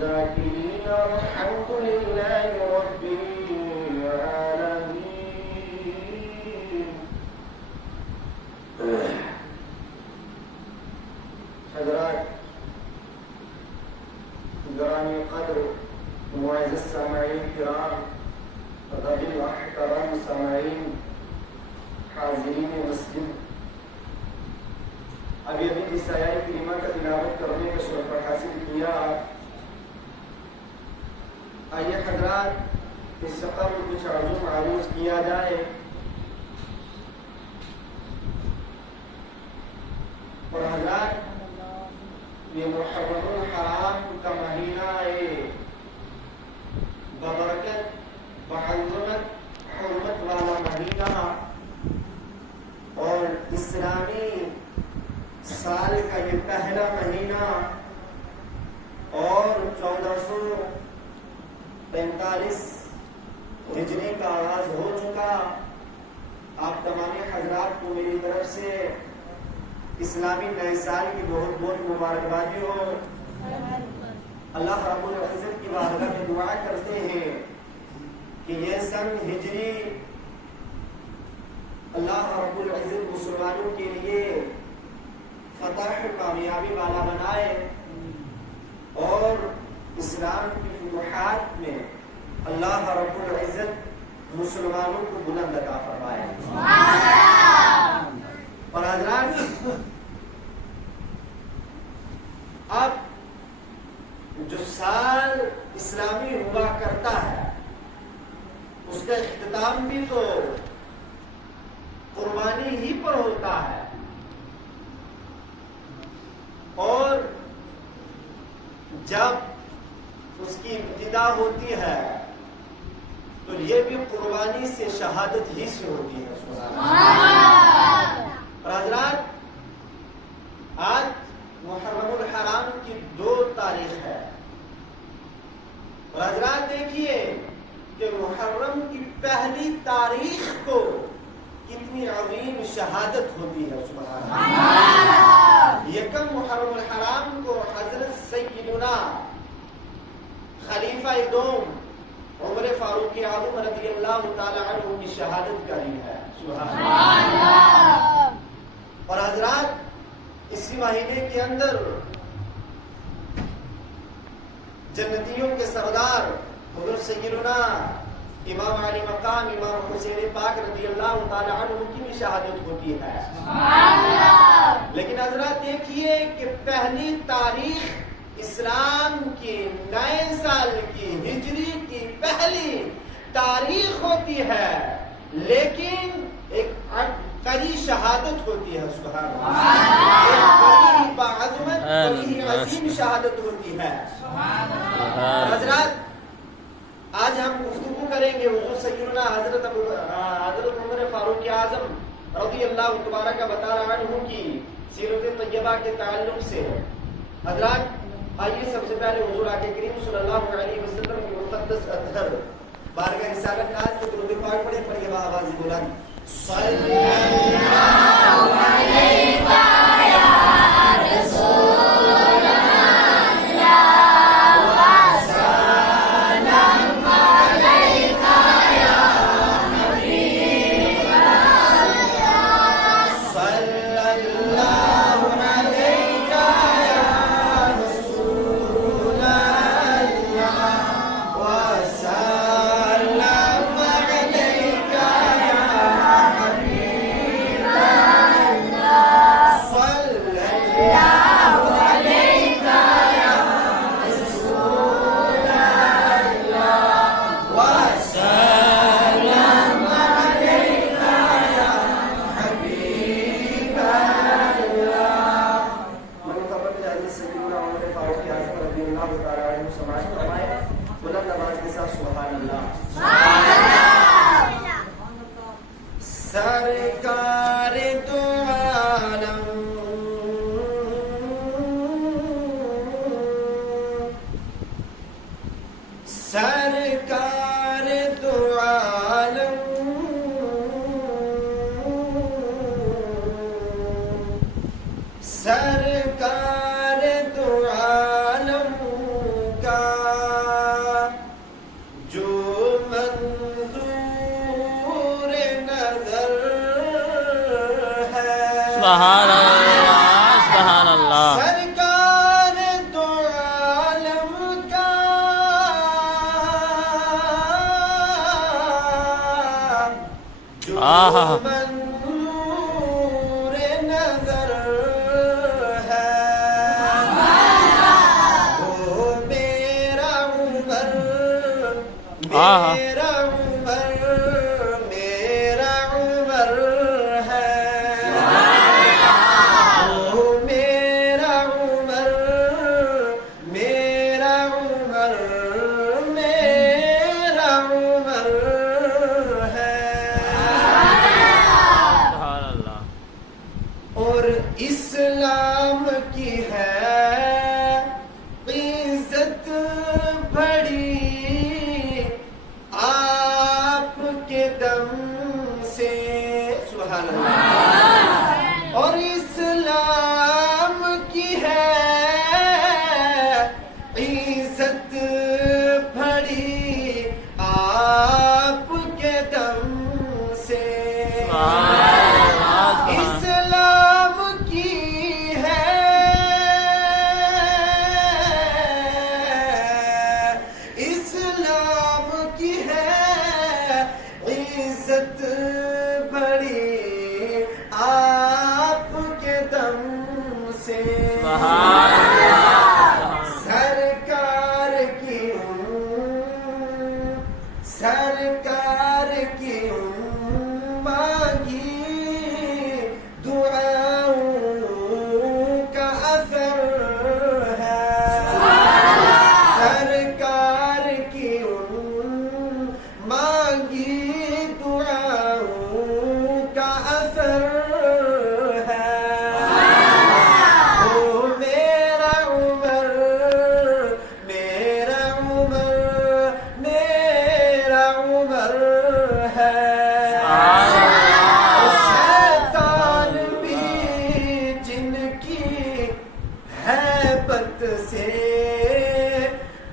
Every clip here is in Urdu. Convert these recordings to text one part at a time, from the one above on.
الذاكرين والحمد لله رب العالمين. حضرات گرامی قدر معزز سامعین کرام، قابل احترام سامعین، حاضرین مسجد، ابھی اس آیات کریمہ کا تلاوت کرنے کا شرف حاصل کیا. آئیے حضرات اس سے قبل کچھ عزوم عروض کیا جائے. اور حضرات یہ محرم الحرام کا مہینہ ہے، ببرکت بعظمت حرمت والا مہینہ، اور اسلامی سال کا یہ پہلا مہینہ، اور 1445 ہجری کا آغاز ہو چکا. آپ تمام حضرات کو میری طرف سے اسلامی نئے سال کی بہت بہت مبارکبادی ہو. اللہ رب العزت کی بارگاہ میں دعا کرتے ہیں کہ یہ سن ہجری اللہ رب العزت مسلمانوں کے لیے فتح و کامیابی والا بنائے، اور اسلام کی فتوحات میں اللہ رب العزت مسلمانوں کو بلند عطا فرمائے. اور حضرات اب جو سال اسلامی ہوا کرتا ہے اس کا اختتام بھی تو قربانی ہی پر ہوتا ہے، اور جب اس کی ابتدا ہوتی ہے تو یہ بھی قربانی سے شہادت ہی سے ہوتی ہے. اور حضرات آج محرم الحرام کی 2 تاریخ ہے، اور حضرات دیکھیے کہ محرم کی پہلی تاریخ کو کتنی عظیم شہادت ہوتی ہے. سبحان اللہ. یکم محرم الحرام کو حضرت سیدنا خلیفہ دوم عمر فاروق اعظم رضی اللہ تعالی عنہ کی شہادت کا دن ہے. سبحان اللہ. اور حضرات اسی مہینے کے اندر جنتیوں کے سردار حضرت سیدنا امام علی مقام امام حسین پاک رضی اللہ تعالی عنہ کی بھی شہادت ہوتی ہے. لیکن حضرات دیکھیے کہ پہلی تاریخ اسلام کے نئے سال کی ہجری کی پہلی تاریخ ہوتی ہے، لیکن ایک کڑی شہادت ہوتی ہے. سبحان اللہ. ایک بڑی بعظمت بڑی عظیم شہادت ہوتی ہے. حضرات آج ہم گفتگو کریں گے حضور سیدنا حضرت عمر فاروق اعظم رضی اللہ تبارک و تعالی عنہ کی سیرت طیبہ کے تعلق سے. حضرات آئیے سب سے پہلے حضور آقا کریم صلی اللہ علیہ وسلم کی مقدس اطہر بارگاہ رسالت ناز کے درود پاک پڑھیں. پڑھیے با آواز بلند. صلی اللہ علیہ سرکار دو عالم سرکار دو عالم سرکار دو عالم کا سبحان اللہ سبحان اللہ. سرکار دو عالم کا جو منور نظر ہے وہ میرا عمر میرا عمر میرا عمر ہے وہ میرا عمر میرا عمر میرا عمر ہے. سبحان اللہ. اور اسلام کی ہے عزت بڑی آپ کے دم سے. سبحان اللہ. اور اسلام کی ہے عزت بڑی آپ کے دم سے. اسلام کی ہے اسلام کی ہے عزت بڑی آپ کے دم سے. سرکار کی سرکار کی مانگی دعاؤں کا اثر ہے. سرکار کی مانگی دعاؤں کا اثر ہے. وہ میرا عمر میرا عمر میرا عمر ہے. شیطان بھی جن کی ہیبت سے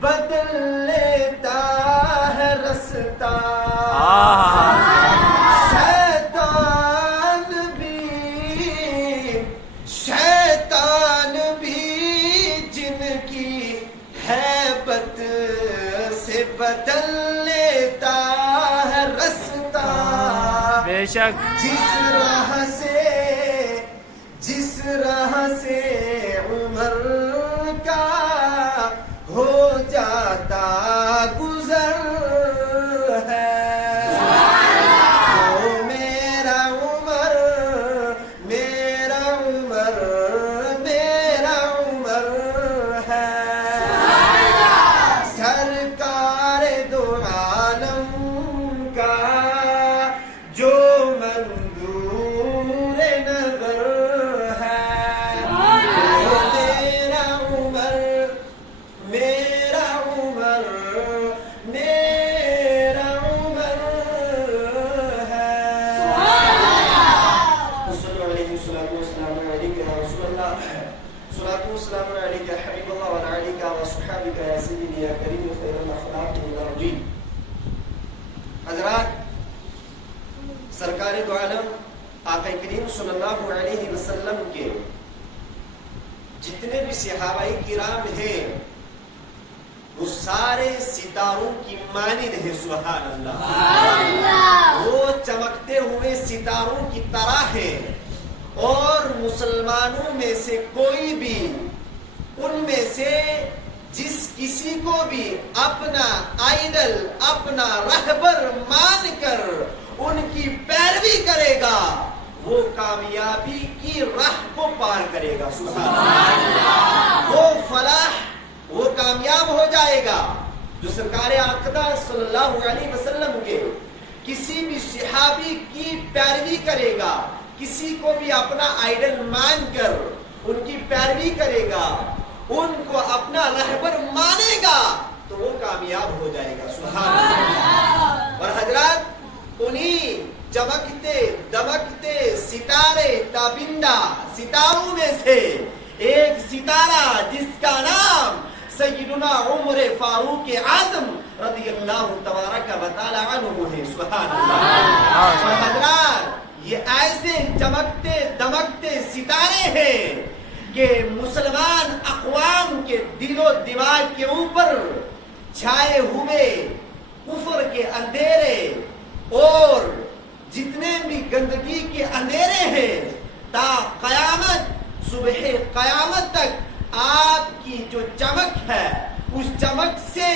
بدل لیتا ہے رستہ. شیطان بھی جن کی ہیبت سے بدل لیتا ہے رستہ. بے شک. جس راہ سے عمر کا ہو جاتا گزر ہے. وہ میرا عمر میرا عمر میرا عمر ہے. سرکار دو عالم کا جو منظور نظر ہے وہ میرا عمر میرا عمر میرا عمر ہے. صلی اللہ علیہ وسلم علیک یا رسول اللہ صلاۃ والسلام علیک یا حبیب اللہ وعلی آلک و صحابک یا سیدی یا کریم خیر الاخلاق والرجیم. حضرات، سرکار دو عالم آقا کریم صلی اللہ علیہ وسلم کے جتنے بھی صحابہ کرام ہیں وہ سارے ستاروں کی مانند ہے. سبحان اللہ. وہ چمکتے ہوئے ستاروں کی طرح ہے. اور مسلمانوں میں سے کوئی بھی ان میں سے جس کسی کو بھی اپنا آئیڈل اپنا رہبر مان کر ان کی پیروی کرے گا وہ کامیابی کی راہ کو پار کرے گا. سبحان اللہ. وہ فلاح وہ کامیاب ہو جائے گا جو سرکار آقا صلی اللہ علیہ وسلم کے کسی بھی صحابی کی پیروی کرے گا کسی کو بھی اپنا آئیڈل مان کر ان کی پیروی کرے گا ان کو اپنا رہبر مانے گا تو وہ کامیاب ہو جائے گا. سبحان اللہ. اور حضرات انہی چمکتے دمکتے ستارے تابندہ ستاروں میں سے ایک ستارہ جس کا نام سیدنا عمر فاروق اعظم رضی اللہ تبارک و تعالی عنہ ہے. سبحان اللہ. حضرات یہ ایسے چمکتے دمکتے ستارے ہیں کہ مسلمان اقوام کے دل و دماغ کے اوپر چھائے ہوئے کفر کے اندھیرے اور جتنے بھی گندگی کے اندھیرے ہیں تا قیامت صبح قیامت تک آپ کی جو چمک ہے اس چمک سے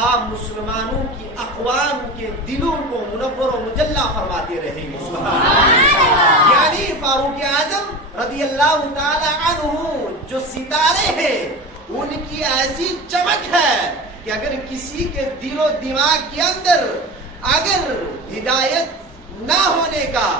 آپ مسلمانوں کی اقوام کے دلوں کو منور و مجلہ فرماتے رہیں گے. سبحان اللہ. یعنی فاروق اعظم رضی اللہ تعالی عنہ جو ستارے ہیں ان کی ایسی چمک ہے کہ اگر کسی کے دل و دماغ کے اندر اگر ہدایت نہ ہونے کا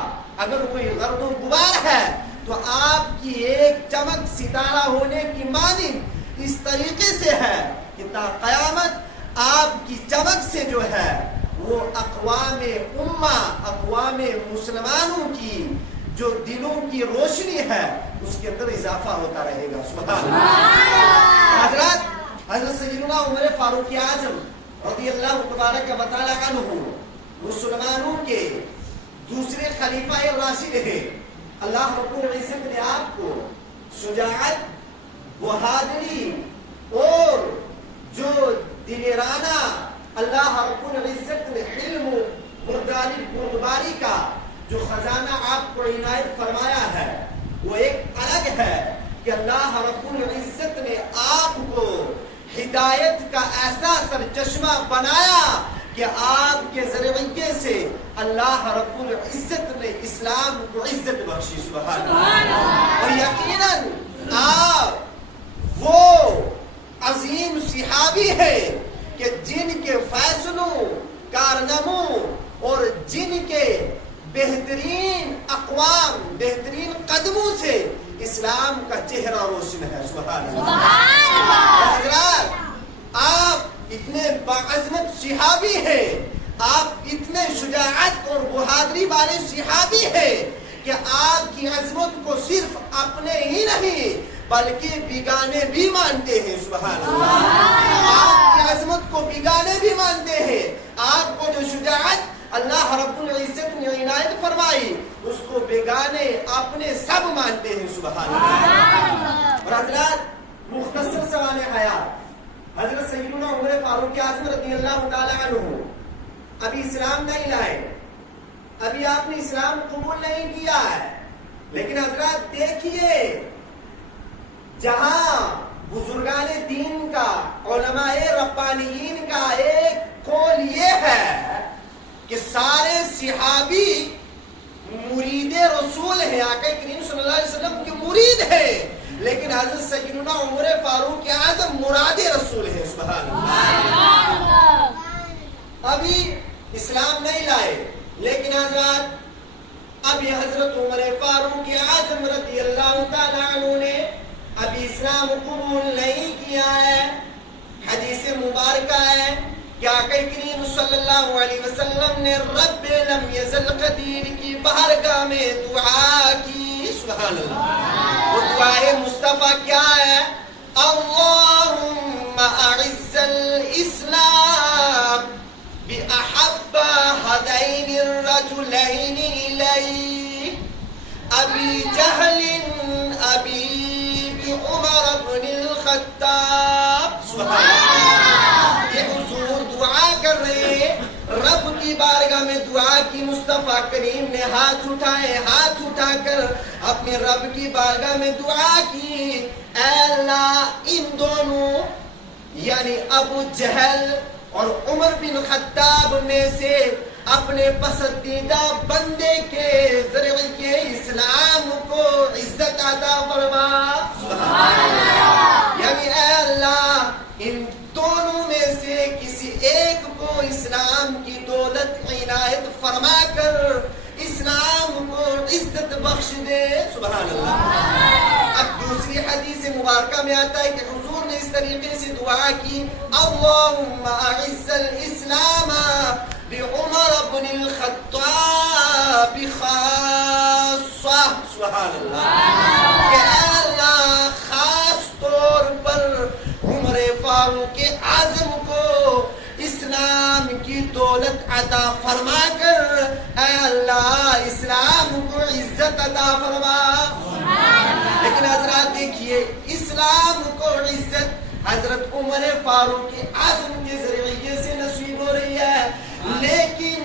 اگر کوئی غرض و غبار ہے تو آپ کی ایک چمک ستارہ ہونے کی مانند اس طریقے سے ہے کہ تا قیامت آپ کی چمک سے جو ہے وہ اقوام امہ اقوام مسلمانوں کی جو دلوں کی روشنی ہے اس کے اندر اضافہ ہوتا رہے گا. سبحان اللہ. حضرت سیدنا عمر فاروق اعظم رضی اللہ تبارک و تعالی عنہ مسلمانوں کے دوسرے خلیفہ راشد ہیں. اللہ رب العزت نے آپ کو شجاعت بہادری اور جو دلیرانہ اللہ رب العزت نے حلم و بردباری کا جو خزانہ آپ کو عنایت فرمایا ہے وہ ایک الگ ہے کہ اللہ رب العزت نے آپ کو ہدایت کا ایسا سرچشمہ بنایا کہ آپ کے ذریعے سے اللہ رب العزت نے اسلام کو عزت بخشی. سبحان اللہ. اور یقیناً آپ وہ عظیم صحابی ہیں کہ جن کے فیصلوں کارناموں اور جن کے بہترین اقوام بہترین قدموں سے اسلام کا چہرہ روشن ہے. سبحان اللہ. حضرات آپ اتنے باعظمت صحابی ہیں آپ اتنے شجاعت اور بہادری والے صحابی ہیں کہ آپ کی عظمت کو صرف اپنے ہی نہیں بلکہ بیگانے بھی مانتے ہیں. سبحان اللہ. آپ کی عظمت کو بیگانے بھی مانتے ہیں. آپ کو جو شجاعت اللہ رب العزت نے عنایت فرمائی اس کو بیگانے اپنے سب مانتے ہیں. سبحان اللہ. اور حضرات مختصر سوال حیات حضرت سیدنا عمر فاروق اعظم رضی اللہ تعالی عنہ ابھی اسلام نہیں لائے ابھی آپ نے اسلام قبول نہیں کیا ہے لیکن حضرات دیکھیے جہاں بزرگان دین کا علماء ربانیین کا ایک قول یہ ہے کہ سارے صحابی مرید رسول ہیں آقا کریم صلی اللہ علیہ وسلم کے مرید ہیں لیکن حضرت سیدنا عمر فاروق اعظم مراد رسول ہیں. سبحان اللہ. ابھی اسلام نہیں لائے لیکن حضرات ابھی حضرت عمر فاروق اعظم رضی اللہ تعالی عنہ نے ابھی اسلام قبول نہیں کیا ہے. حدیث مبارکہ ہے کہ آقا کریم صلی اللہ علیہ وسلم نے رب لم یزل قدیر کی بارگاہ میں دعا کی. سبحان اللہ. وہ دعائے مصطفیٰ کیا ہے؟ اللہم اعز الاسلام بأحب هذین الرجلین الیک ابی جہل ابی عمر بن الخطاب. سبحان اللہ. یہ حضور دعا کر رہے ہیں رب کی بارگاہ میں دعا کی. مصطفیٰ کریم نے ہاتھ اٹھا کر اپنے رب کی بارگاہ میں دعا کی اے اللہ ان دونوں یعنی ابو جہل اور عمر بن خطاب میں سے اپنے پسندیدہ بندے کے ذریعے اسلام کو عزت عطا فرما. سبحان اللہ. یعنی اے اللہ ان دونوں میں سے کسی ایک کو اسلام کی دولت عنایت فرما کر اسلام کو عزت بخش دے. سبحان اللہ. اب دوسری حدیث مبارکہ میں آتا ہے کہ حضور نے اس طریقے سے دعا کی اللہم اعز الاسلام بعمر بن الخطاب خاصہ. سبحان اللہ. کہ اللہ خاص طور پر عمر فاروق اعظم کو اسلام کی دولت عطا فرما کر اے اللہ اسلام عزت عطا فرما. لیکن حضرات دیکھیے اسلام کو عزت حضرت عمر فاروق اعظم کے ذریعے سے نصیب ہو رہی ہے. لیکن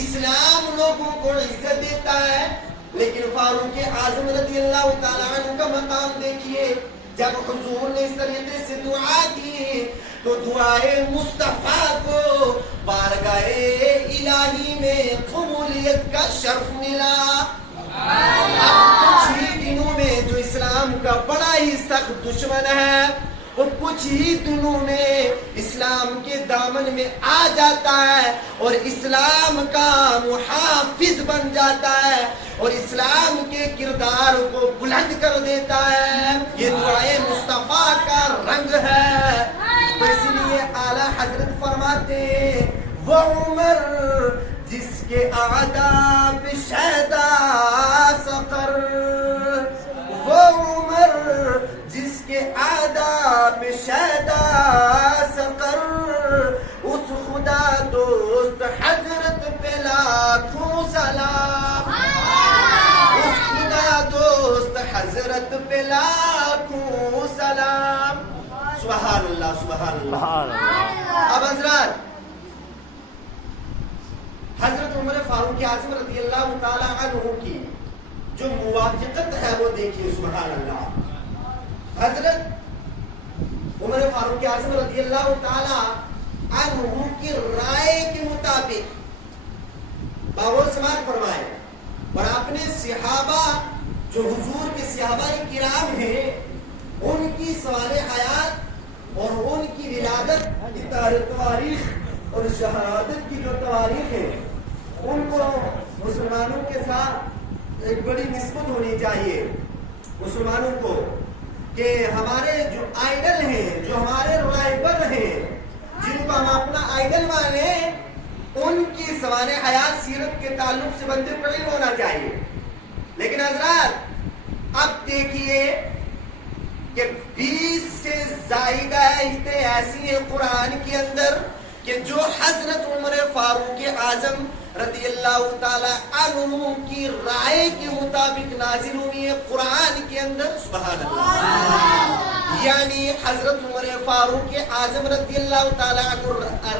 اسلام لوگوں کو عزت دیتا ہے، لیکن فاروق اعظم رضی اللہ تعالیٰ عنہ کا مقام دیکھیے. جب حضور نے اس طریقے سے دعا کی تو دعائے مصطفیٰ کو بارگاہ الہی میں قبولیت کا شرف ملا. اب کچھ ہی دنوں میں جو اسلام کا بڑا ہی سخت دشمن ہے وہ کچھ ہی دنوں میں اسلام کے دامن میں آ جاتا ہے اور اسلام کا محافظ بن جاتا ہے اور اسلام کے کردار کو بلند کر دیتا ہے. یہ دعائے مصطفیٰ کا رنگ ہے. تو اس لیے اعلیٰ حضرت فرماتے ہیں وہ عمر جس کے اعداء پہ شہدا سقر، وہ عمر جس کے اعداء پہ شہدا سقر، اس خدا دوست حضرت پہ لاکھوں سلام، اس خدا دوست حضرت پہ لاکھوں سلام. سبحان اللہ سبحان اللہ. اب حضرات حضرت عمر فاروق اعظم رضی اللہ تعالیٰ عنہ کی جو موافقت ہے وہ دیکھیے. سبحان اللہ. حضرت عمر فاروق اعظم رضی اللہ تعالیٰ عنہ کی رائے کے مطابق باور سماعت فرمائے اور اپنے صحابہ جو حضور کے صحابہ کرام ہیں ان کی سوال حیات اور ان کی ولادت کی تاریخ اور شہادت کی جو تواریخ ہے ان کو مسلمانوں کے ساتھ ایک بڑی نسبت ہونی چاہیے مسلمانوں کو کہ ہمارے جو آئیڈل ہیں، جو ہمارے رائبر ہیں، جن کو ہم اپنا آئیڈل مانیں، ان کی سوانح حیات سیرت کے تعلق سے بندے پر علم ہونا چاہیے. لیکن حضرات اب دیکھیے کہ 20 سے زائدہ آیتیں ایسی ہیں قرآن کے اندر کہ جو حضرت عمر فاروق اعظم رضی اللہ تعالی عنہ کی رائے کے مطابق نازل ہوئی ہے قرآن کے اندر. سبحان اللہ. یعنی حضرت عمر فاروق اعظم رضی اللہ تعالی عنہ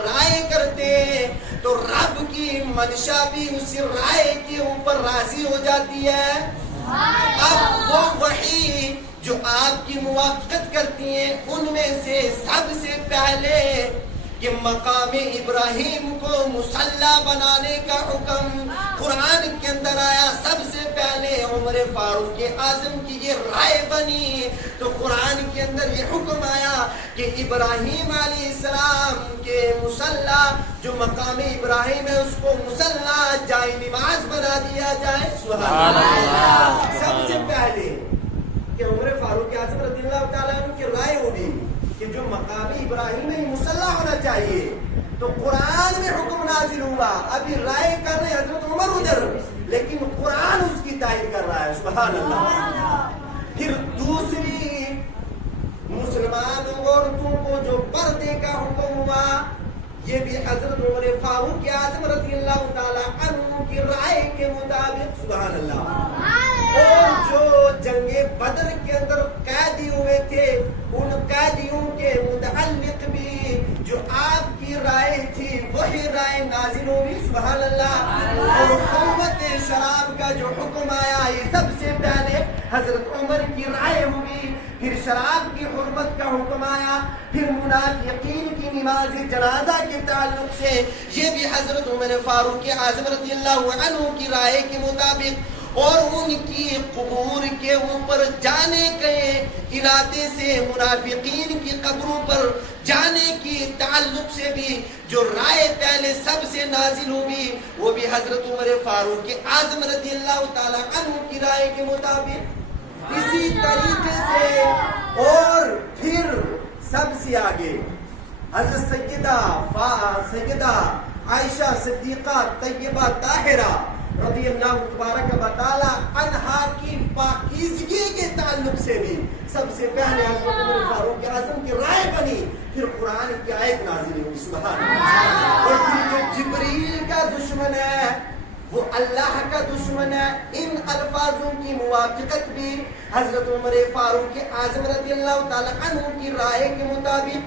رائے کرتے تو رب کی منشا بھی اسی رائے کے اوپر راضی ہو جاتی ہے. اب وہ وحی جو آپ کی موافقت کرتی ہیں ان میں سے سب سے پہلے کہ مقام ابراہیم کو مصلی بنانے کا حکم قرآن کے اندر آیا. سب سے پہلے عمر فاروق اعظم کی یہ رائے بنی تو قرآن کے اندر یہ حکم آیا کہ ابراہیم علیہ السلام کے مصلی جو مقام ابراہیم ہے اس کو مصلی جائے نماز بنا دیا جائے. سبحان اللہ. سب سے پہلے کہ عمر فاروق اعظم رضی اللہ تعالیٰ عنہ کی رائے ہوگی کہ جو مقام ابراہیم میں مصلی ہونا چاہیے تو قرآن میں حکم نازل ہوا. ابھی رائے کر رہے حضرت عمر ادھر لیکن قرآن اس کی تائید کر رہا ہے. سبحان اللہ. پھر دوسری مسلمان عورتوں کو جو پردے کا حکم ہوا یہ بھی حضرت عمر فاروق اعظم رضی اللہ تعالی عنہ کی رائے کے مطابق. سبحان اللہ. اور جو جنگ بدر کے اندر قیدی ہوئے تھے ان قیدیوں کے متعلق بھی جو آپ کی رائے تھی وہی رائے نازل ہوئی. سبحان اللہ. اور حرمت شراب کا جو حکم آیا یہ سب سے پہلے حضرت عمر کی رائے ہوئی. پھر شراب کی حرمت کا حکم آیا. پھر منافقین کی نماز جنازہ کے تعلق سے یہ بھی حضرت عمر فاروق اعظم رضی اللہ عنہ کی رائے کے مطابق اور ان کی قبور کے اوپر جانے کے ارادے سے منافقین کی قبروں پر جانے کی تعلق سے بھی جو رائے پہلے سب سے نازل ہوئی وہ بھی حضرت عمر فاروق اعظم رضی اللہ تعالی عنہ کی رائے کے مطابق. اسی طریقے سے اور پھر سب سے آگے حضرت سیدہ عائشہ صدیقہ طیبہ طاہرہ رضی اللہ تبارک و تعالی عنہا کی پاکیزگی کے تعلق سے بھی سب سے پہلے حضرت عمر فاروق اعظم کی رائے بنی. پھر قرآن کی آیت نازل ہوئی. سبحان اللہ. اور پھر جو جبریل کا دشمن ہے وہ اللہ کا دشمن ہے. ان الفاظوں کی موافقت بھی حضرت عمر فاروق اعظم رضی اللہ تعالی عنہ کی رائے کے مطابق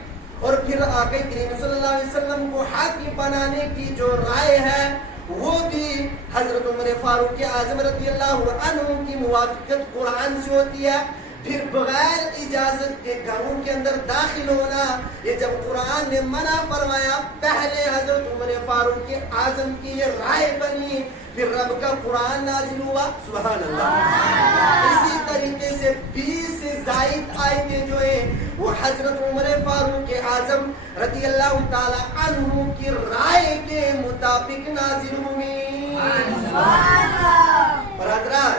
اور پھر آقا کریم صلی اللہ علیہ وسلم کو حاکم بنانے کی جو رائے ہے وہ بھی حضرت عمر فاروق اعظم رضی اللہ عنہ کی موافقت قرآن سے ہوتی ہے. پھر بغیر اجازت کے گھروں کے اندر داخل ہونا یہ جب قرآن نے منع فرمایا پہلے حضرت عمر فاروق اعظم کی یہ رائے بنی پھر رب کا قرآن نازل ہوا. سبحان اللہ. اسی طریقے سے 20 سے زائد آیتیں جو ہیں وہ حضرت عمر فاروق اعظم رضی اللہ تعالی عنہ کی رائے کے مطابق نازل ہوئی. اور حضرات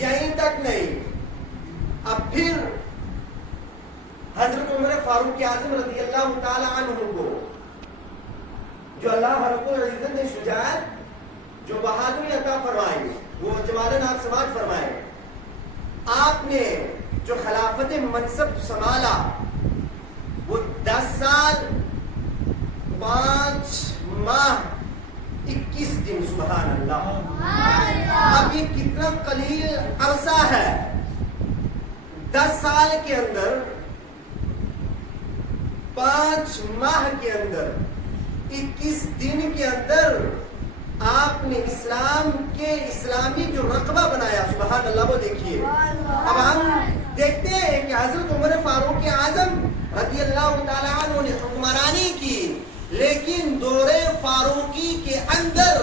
یہیں تک نہیں، اب پھر حضرت عمر فاروق اعظم رضی اللہ تعالی عنہ کو جو اللہ رب العزت نے شجاعت جو بہادری عطا فرمائی وہ جمال آپ سماعت فرمائے، آپ نے جو خلافت منصب سنبھالا وہ 10 سال 5 ماہ 21 دن. سبحان اللہ. اب یہ کتنا قلیل عرصہ ہے. 10 سال کے اندر 5 ماہ کے اندر 21 دن کے اندر آپ نے اسلام کے اسلامی جو رقبہ بنایا. سبحان اللہ. وہ دیکھیے اب ہم دیکھتے ہیں کہ حضرت عمر فاروق اعظم رضی اللہ تعالیٰ عنہ نے حکمرانی کی، لیکن دور فاروقی کے اندر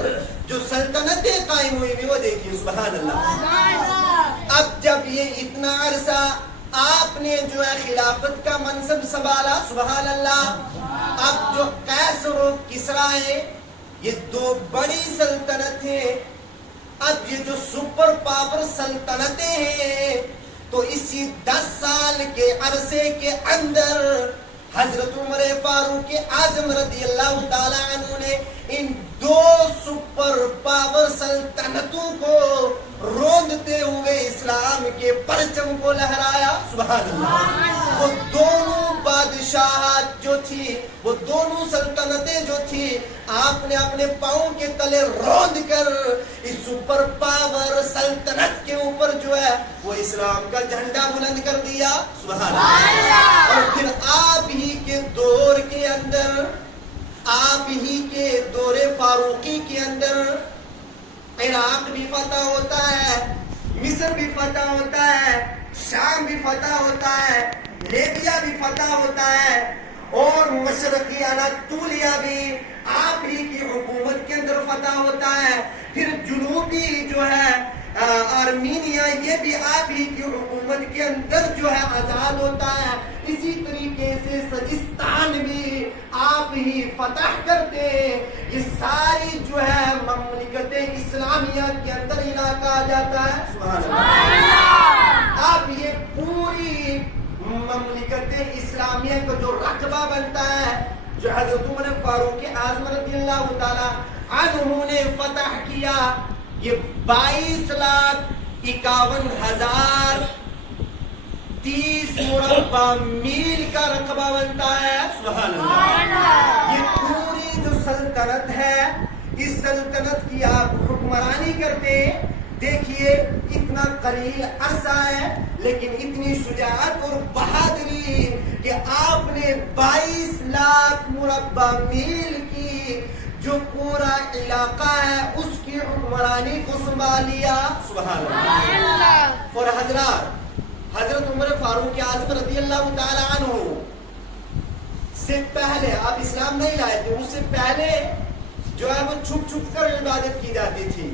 جو سلطنتیں قائم ہوئی وہ دیکھیے. سبحان اللہ. اب جب یہ اتنا عرصہ آپ نے جو ہے خلافت کا منصب سنبھالا، سبحان اللہ، اب جو قیصر و کسریٰ ہے یہ 2 بڑی سلطنت ہیں. اب یہ جو سپر پاور سلطنتیں ہیں تو اسی 10 سال کے عرصے کے اندر حضرت عمر فاروق اعظم رضی اللہ تعالی عنہ نے ان 2 سپر پاور سلطنتوں کو روندتے ہوئے اسلام کے پرچم کو لہرایا. سبحان اللہ. وہ دونوں بادشاہت جو تھی، وہ دونوں سلطنتیں جو تھی، آپ نے اپنے پاؤں کے تلے روند کر اس سپر پاور سلطنت کے اوپر جو ہے وہ اسلام کا جھنڈا بلند کر دیا. سبحان اللہ. اور پھر آپ ہی کے دور کے اندر، آپ ہی کے دور فاروقی کے اندر عراق بھی فتح ہوتا ہے، مصر بھی فتح ہوتا ہے، شام بھی فتح ہوتا ہے، لیبیا بھی فتح ہوتا ہے، اور مشرقی اناطولیہ بھی آپ ہی کی حکومت کے اندر فتح ہوتا ہے. پھر جنوبی جو ہے آرمینیا یہ بھی آپ ہی کی حکومت کے اندر جو ہے آزاد ہوتا ہے. اسی طریقے سے سجستان بھی آپ ہی فتح کرتے ہیں. یہ ساری جو ہے مملکت اسلامیہ کے اندر علاقہ آ جاتا ہے. سبحان اللہ. اب یہ پوری مملکت اسلامیہ کا جو رقبہ بنتا ہے جو حضرت عمر فاروق اعظم رضی اللہ تعالی عنہ نے فتح کیا، یہ 22,51,030 مربع میل کا رقبہ بنتا ہے. سبحان اللہ. یہ پوری جو سلطنت ہے اس سلطنت کی آپ حکمرانی کرتے. دیکھیے اتنا قلیل عرصہ ہے لیکن اتنی شجاعت اور بہادری کہ آپ نے 22 لاکھ مربع میل کی جو پورا علاقہ ہے اس کی حکمرانی کو سنبھال لیا. سبحان اللہ. اور حضرت عمر فاروق اعظم رضی اللہ تعالی عنہ سے پہلے آپ اسلام نہیں لائے تھے، اس سے پہلے جو ہے وہ چھپ چھپ کر عبادت کی جاتی تھی.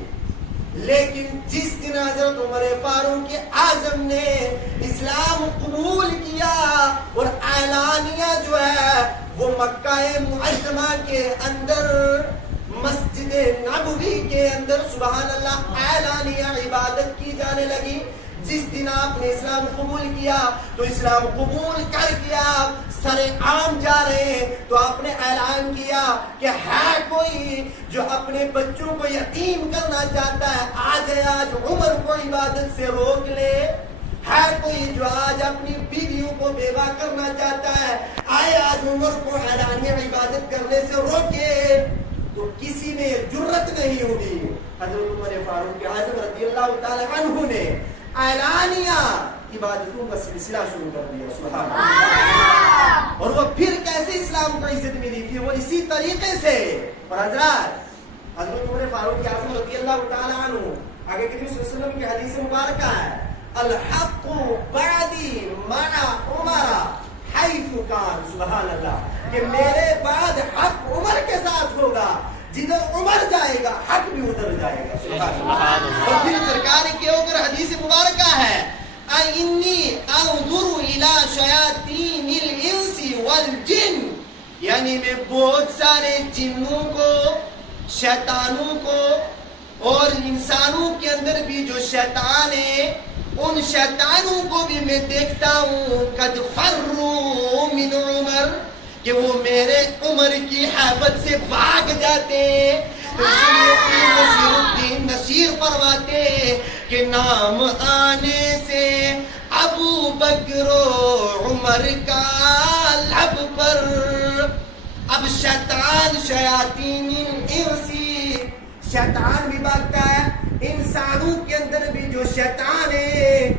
لیکن جس دن حضرت عمر فاروق اعظم نے اسلام قبول کیا اور اعلانیہ جو ہے وہ مکہ معظمہ کے اندر مسجد نبوی کے اندر سبحان اللہ اعلانیہ عبادت کی جانے لگی. جس دن آپ نے اسلام قبول کیا تو اسلام قبول کر کے آپ سر عام جا رہے ہیں تو آپ نے اعلان کیا کہ ہے کوئی جو اپنے بچوں کو یتیم کرنا چاہتا ہے آج عمر کو عبادت سے روک لے. ہے کوئی جو آج اپنی بیویوں کو بیوہ کرنا چاہتا ہے آئے آج عمر کو اعلانیہ عبادت کرنے سے روکے. تو کسی میں جرت نہیں ہوگی حضرت عمر فاروق اعظم رضی اللہ تعالی عنہ نے اعلانیہ عبادتوں کا سلسلہ شروع کر دیا. سبحان اللہ. اور وہ پھر کیسے اسلام کو عزت ملی تھی؟ وہ اسی طریقے سے. اور حضرات حضرت عمر فاروق اعظم رضی اللہ تعالی عنہ آگے کریم صلی اللہ علیہ وسلم کی حدیث مبارکہ ہے الحق بعدی مع عمر حیث کان. سبحان اللہ. کہ میرے بعد حق عمر کے ساتھ ہوگا، جدھر عمر جائے گا حق بھی ادھر جائے گا. سبحان اللہ. اور پھر سرکار کے اوپر حدیث مبارکہ ہے انی انظر الی شیاطین الانس والجن، یعنی میں بہت سارے جنوں کو، شیطانوں کو اور انسانوں کے اندر بھی جو شیطان ہیں ان شیطانوں کو بھی میں دیکھتا ہوں قد فروا من عمر، کہ وہ میرے عمر کی حیبت سے بھاگ جاتے ہیں. تو اس لیے نصیر الدین نصیر فرماتے ہیں کہ نام آنے سے ابو بکر و عمر کا لب پر. اب شیطان شیاطین انسی، شیطان بھی بھاگتا ہے، انسانوں کے اندر بھی جو شیطان ہے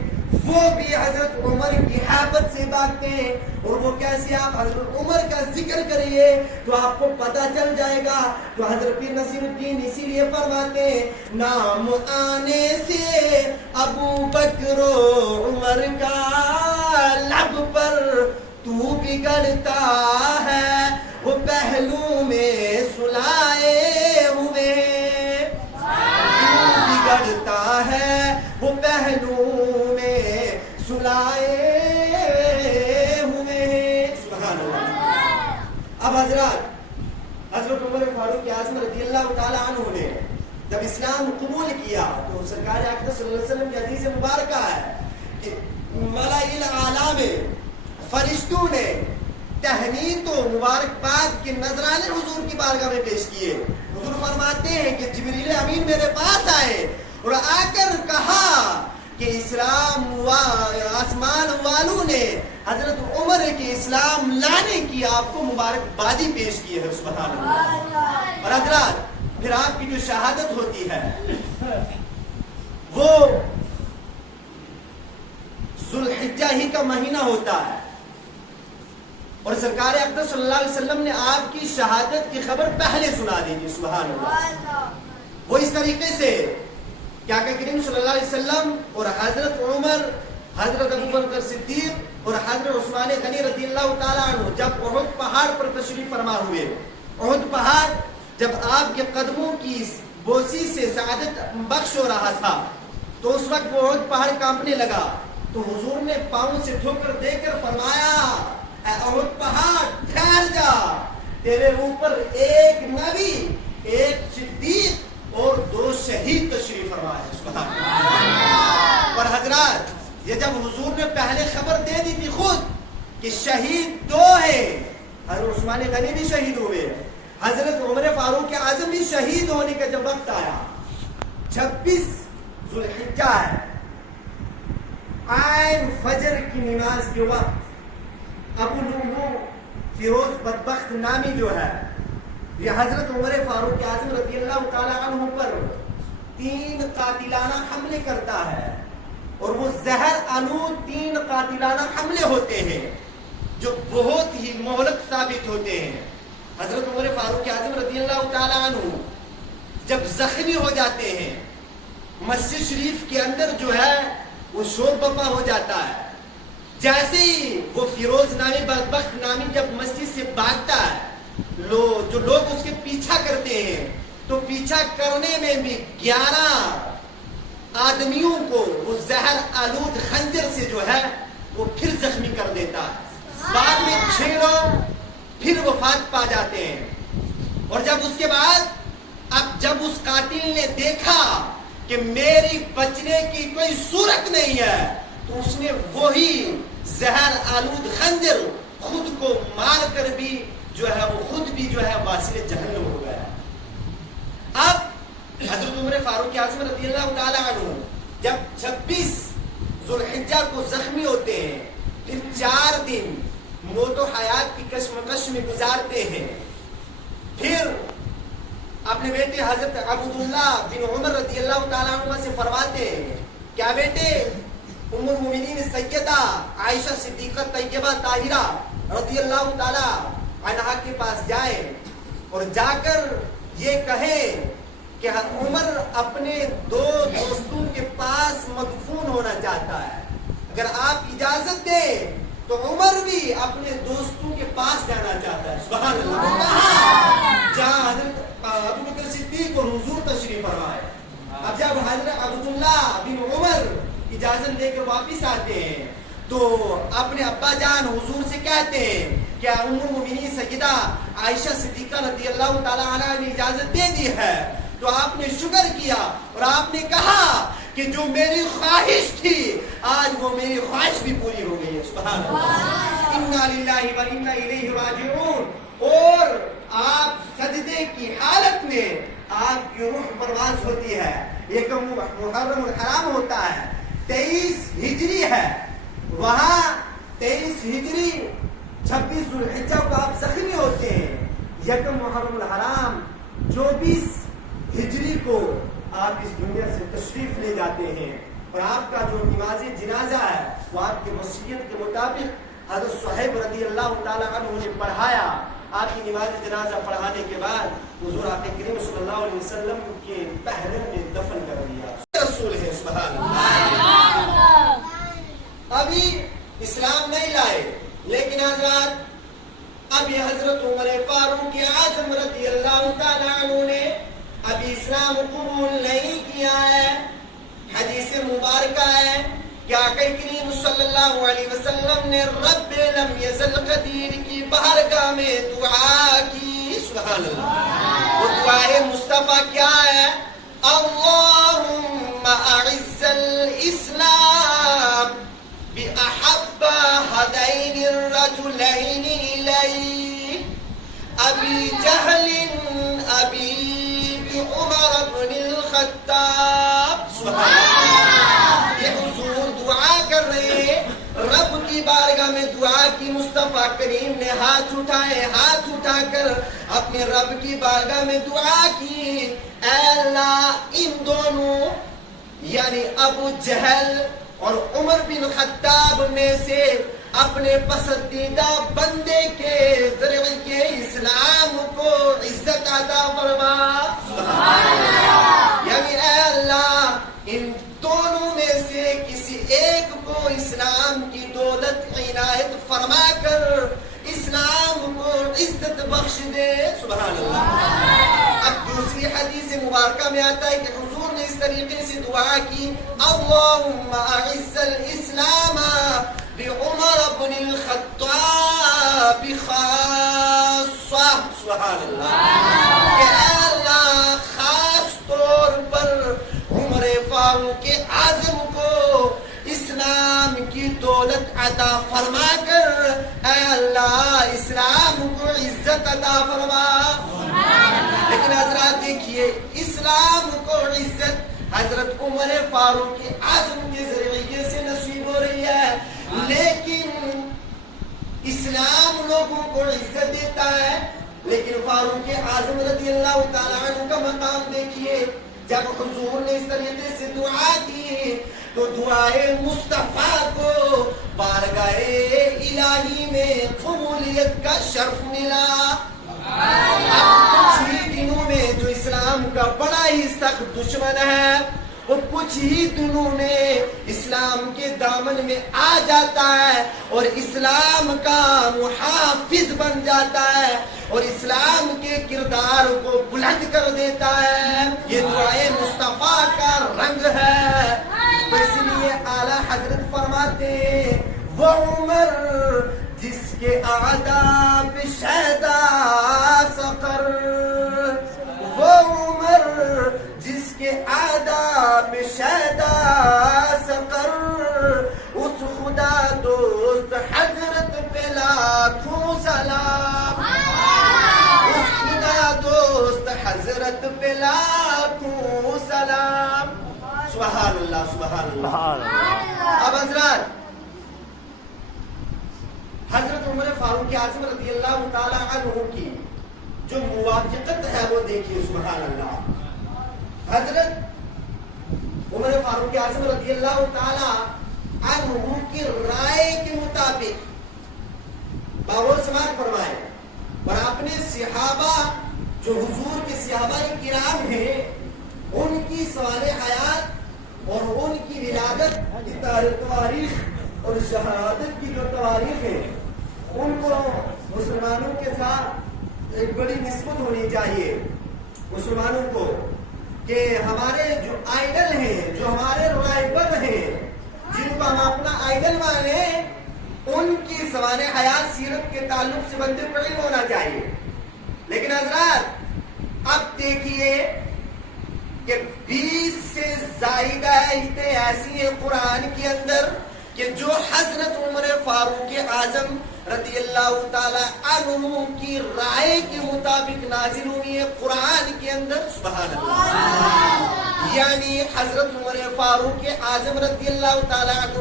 وہ بھی حضرت عمر کی حیبت سے بھاگتے ہیں. اور وہ کیسے؟ آپ حضرت عمر کا ذکر کریے تو آپ کو پتہ چل جائے گا. تو حضرت پیر نصیر الدین اسی لیے فرماتے ہیں نام آنے سے ابو بکر و عمر کا لب پر تو بگڑتا ہے وہ پہلو میں سلائے ہوئے، تو بگڑتا ہے وہ پہلو میں سلائے ہوئے. سبحان اللہ. اب حضرت عمر فاروق اعظم رضی اللہ تعالی عنہ نے جب اسلام قبول کیا تو سرکار اقدس صلی اللہ علیہ وسلم کی حدیث مبارکہ ہے کہ ملائل اعلیٰ میں فرشتوں نے تہنیت و مبارکباد کے نذرانے حضور کی بارگاہ میں پیش کیے. حضور فرماتے ہیں کہ جبریل امین میرے پاس آئے اور آ کر کہا کہ اسلام آسمان والوں نے حضرت عمر کے اسلام لانے کی آپ کو مبارکبادی پیش کی ہے. سبحان اللہ. اور حضرات پھر آپ کی جو شہادت ہوتی ہے وہ ذوالحجہ ہی کا مہینہ ہوتا ہے، اور سرکار اقدس صلی اللہ علیہ وسلم نے آپ کی شہادت کی خبر پہلے سنا دی تھی. سبحان اللہ. وہ اس طریقے سے کہ آقا کریم صلی اللہ علیہ وسلم اور حضرت عمر، حضرت ابوبکر صدیق اور حضرت عثمان غنی رضی اللہ تعالیٰ عنہ جب احد پہاڑ پر تشریف فرما ہوئے، احد پہاڑ جب آپ کے قدموں کی بوسی سے سعادت بخش ہو رہا تھا تو اس وقت وہ احد پہاڑ کانپنے لگا. تو حضور نے پاؤں سے ٹھوکر دے کر فرمایا اے احد پہاڑ ٹھہر جا، تیرے اوپر ایک نبی، ایک صدیق اور 2 شہید تشریف فرما ہے. سبحان اللہ. اور حضرات یہ جب حضور نے پہلے خبر دے دی تھی خود کہ شہید 2 ہیں، حضرت عثمان غنی بھی شہید ہوئے، حضرت عمر فاروق اعظم بھی شہید ہونے کا جب وقت آیا 26 ذوالحجہ ہے، عین فجر کی نماز کے وقت ابو لؤلؤ فیروز بدبخت نامی جو ہے یہ حضرت عمر فاروق اعظم رضی اللہ تعالی عنہ پر 3 قاتلانہ حملے کرتا ہے، اور وہ زہر آلود 3 قاتلانہ حملے ہوتے ہیں جو بہت ہی مہلک ثابت ہوتے ہیں. حضرت عمر فاروق اعظم رضی اللہ تعالی عنہ جب زخمی ہو جاتے ہیں، مسجد شریف کے اندر جو ہے وہ شور بپا ہو جاتا ہے. جیسے ہی وہ فیروز نامی بدبخت نامی جب مسجد سے بھاگتا ہے، جو لوگ اس کے پیچھا کرتے ہیں تو پیچھا کرنے میں بھی 11 آدمیوں کو وہ زہر آلود خنجر سے جو ہے وہ پھر زخمی کر دیتا ہے. بعد میں 6 لوگ پھر وفات پا جاتے ہیں. اور جب اس کے بعد اب جب اس قاتل نے دیکھا کہ میری بچنے کی کوئی صورت نہیں ہے تو اس نے وہی زہر آلود خنجر خود کو مار کر بھی جو ہے وہ خود بھی جو ہے واصل جہنم ہو گیا. اب حضرت عمر فاروق اعظم رضی اللہ تعالی عنہ جب 26 ذوالحجہ کو زخمی ہوتے ہیں، پھر 4 دن موت و حیات کی کشمکش میں گزارتے ہیں، پھر اپنے بیٹے حضرت عبداللہ بن عمر رضی اللہ تعالیٰ عنہ سے فرماتے ہیں، کیا بیٹے ام المؤمنین سیدہ عائشہ صدیقہ طیبہ طاہرہ رضی اللہ تعالیٰ عنہا کے پاس جائیں اور جا کر یہ کہیں کہ عمر اپنے دو دوستوں کے پاس مدفون ہونا چاہتا ہے، اگر آپ اجازت دیں تو عمر بھی اپنے دوستوں کے پاس جانا چاہتا ہے. سبحان اللہ. جہاں حضرت ابو بکر صدیق اور حضور تشریف فرمائے. اب جب حضرت عبداللہ بن عمر اجازت لے کر واپس آتے ہیں تو اپنے ابا جان حضور سے کہتے ہیں کہ ام المؤمنین سیدہ عائشہ صدیقہ رضی اللہ تعالی عنہا نے اجازت دے دی ہے. تو آپ نے شکر کیا اور آپ نے کہا کہ جو میری خواہش تھی آج وہ میری خواہش بھی پوری ہو گئی ہے. سبحان اللہ. انا للہ و انا الیہ راجعون. اور آپ سجدے کی حالت میں آپ کی روح پرواز ہوتی ہے. یکم محرم الحرام ہوتا ہے، 23 ہجری ہے، وہاں 23 ہجری 26 ذوالحجہ کو آپ زخمی ہوتے ہیں. یکم محرم الحرام 24 ہجری کو آپ اس دنیا سے تشریف لے جاتے ہیں اور آپ کا جو نماز جنازہ ہے وہ آپ کی وصیت کے مطابق حضرت صہیب رضی اللہ تعالیٰ عنہ نے پڑھایا. آپ کی نماز جنازہ پڑھانے کے بعد حضور آقا کریم صلی اللہ علیہ وسلم کے پہلو میں دفن کر دیا. رسول ہے. سبحان اللہ. ابھی اسلام نہیں لائے لیکن حضرات ابھی حضرت عمر فاروق اعظم رضی اللہ تعالیٰ عنہ نے ابھی اسلام قبول نہیں کیا ہے. حدیث مبارکہ ہے کہ آقا کریم صلی اللہ علیہ وسلم نے رب لم یزل قدیر کی بارگاہ میں دعا کی. سبحان اللہ. وہ دعائے مصطفیٰ کیا ہے؟ اللہم اعز الاسلام بأحب هذین الرجلین الیک ابی جہل ابی عمر بن الخطاب. سبحان اللہ. یہ حضور دعا کر رہے ہیں، رب کی بارگاہ میں دعا کی. مصطفیٰ کریم نے ہاتھ اٹھائے، ہاتھ اٹھا کر اپنے رب کی بارگاہ میں دعا کی. اے اللہ ان دونوں یعنی ابو جہل اور عمر بن خطاب میں سے اپنے پسندیدہ بندے کے ذریعے اسلام کو عزت عطا فرما. یعنی اے اللہ ان دونوں میں سے کسی ایک کو اسلام کی دولت عنایت فرما کر اسلام کو عزت بخش دے. سبحان اللہ. اب دوسری حدیث مبارکہ میں آتا ہے کہ حضور نے اس طریقے سے دعا کی، اللہم اعز الاسلام بعمر بن الخطاب خاصہ. سبحان اللہ. کہ اے اللہ خاص طور پر عمر فاروق اعظم کو اسلام کی دولت عطا فرما کر اے اللہ اسلام کو عزت عطا فرما. لیکن حضرات دیکھیے اسلام کو عزت حضرت عمر فاروق اعظم کے ذریعے سے نصیب ہو رہی ہے، لیکن اسلام لوگوں کو عزت دیتا ہے. لیکن فاروق اعظم رضی اللہ تعالیٰ عنہ کا مقام دیکھیے. جب حضور نے اس طریقے سے دعا کی تو دعائے مصطفیٰ کو بارگاہ الہی میں قبولیت کا شرف ملا. کچھ ہی دنوں میں جو اسلام کا بڑا ہی سخت دشمن ہے وہ کچھ ہی دنوں میں اسلام کے دامن میں آ جاتا ہے اور اسلام کا محافظ بن جاتا ہے اور اسلام کے کردار کو بلند کر دیتا ہے. یہ دعائے مصطفیٰ کا رنگ ہے. تو اس لیے اعلیٰ حضرت فرماتے ہیں وہ عمر جس کے اعداء پہ شہدا سقر، وہ عمر جس کے اعداء پہ شہدا سقر، اس خدا دوست حضرت پہ لاکھوں سلام. اس خدا دوست حضرت پہ لاکھوں سلام. سبحان اللہ. سبحان اللہ. اب حضرات حضرت عمر فاروق اعظم رضی اللہ تعالی عنہ کی جو موافقت ہے وہ دیکھیے سبحان اللہ. حضرت عمر فاروق اعظم رضی اللہ تعالی عنہ کی رائے کے مطابق باور سماعت فرمائے اور اپنے صحابہ جو حضور کے صحابہ کرام ہیں ان کی سوال حیات اور ان کی ولادت کی تاریخ اور شہادت کی جو تواریخ ہے ان کو مسلمانوں کے ساتھ ایک بڑی نسبت ہونی چاہیے مسلمانوں کو کہ ہمارے جو آئیڈل ہیں جو ہمارے رائبر ہیں جن کو ہم اپنا آئیڈل مانیں ان کی سوانح حیات سیرت کے تعلق سے بندے پر علم ہونا چاہیے. لیکن حضرات اب دیکھیے کہ 20 سے زائدہ آیتیں ایسی ہیں قرآن کے اندر کہ جو حضرت عمر فاروق اعظم رضی اللہ تعالی عنہ کی رائے کے مطابق نازل ہوئی ہے قرآن کے اندر سبحان اللہ. یعنی حضرت عمر فاروق اعظم رضی اللہ تعالی عنہ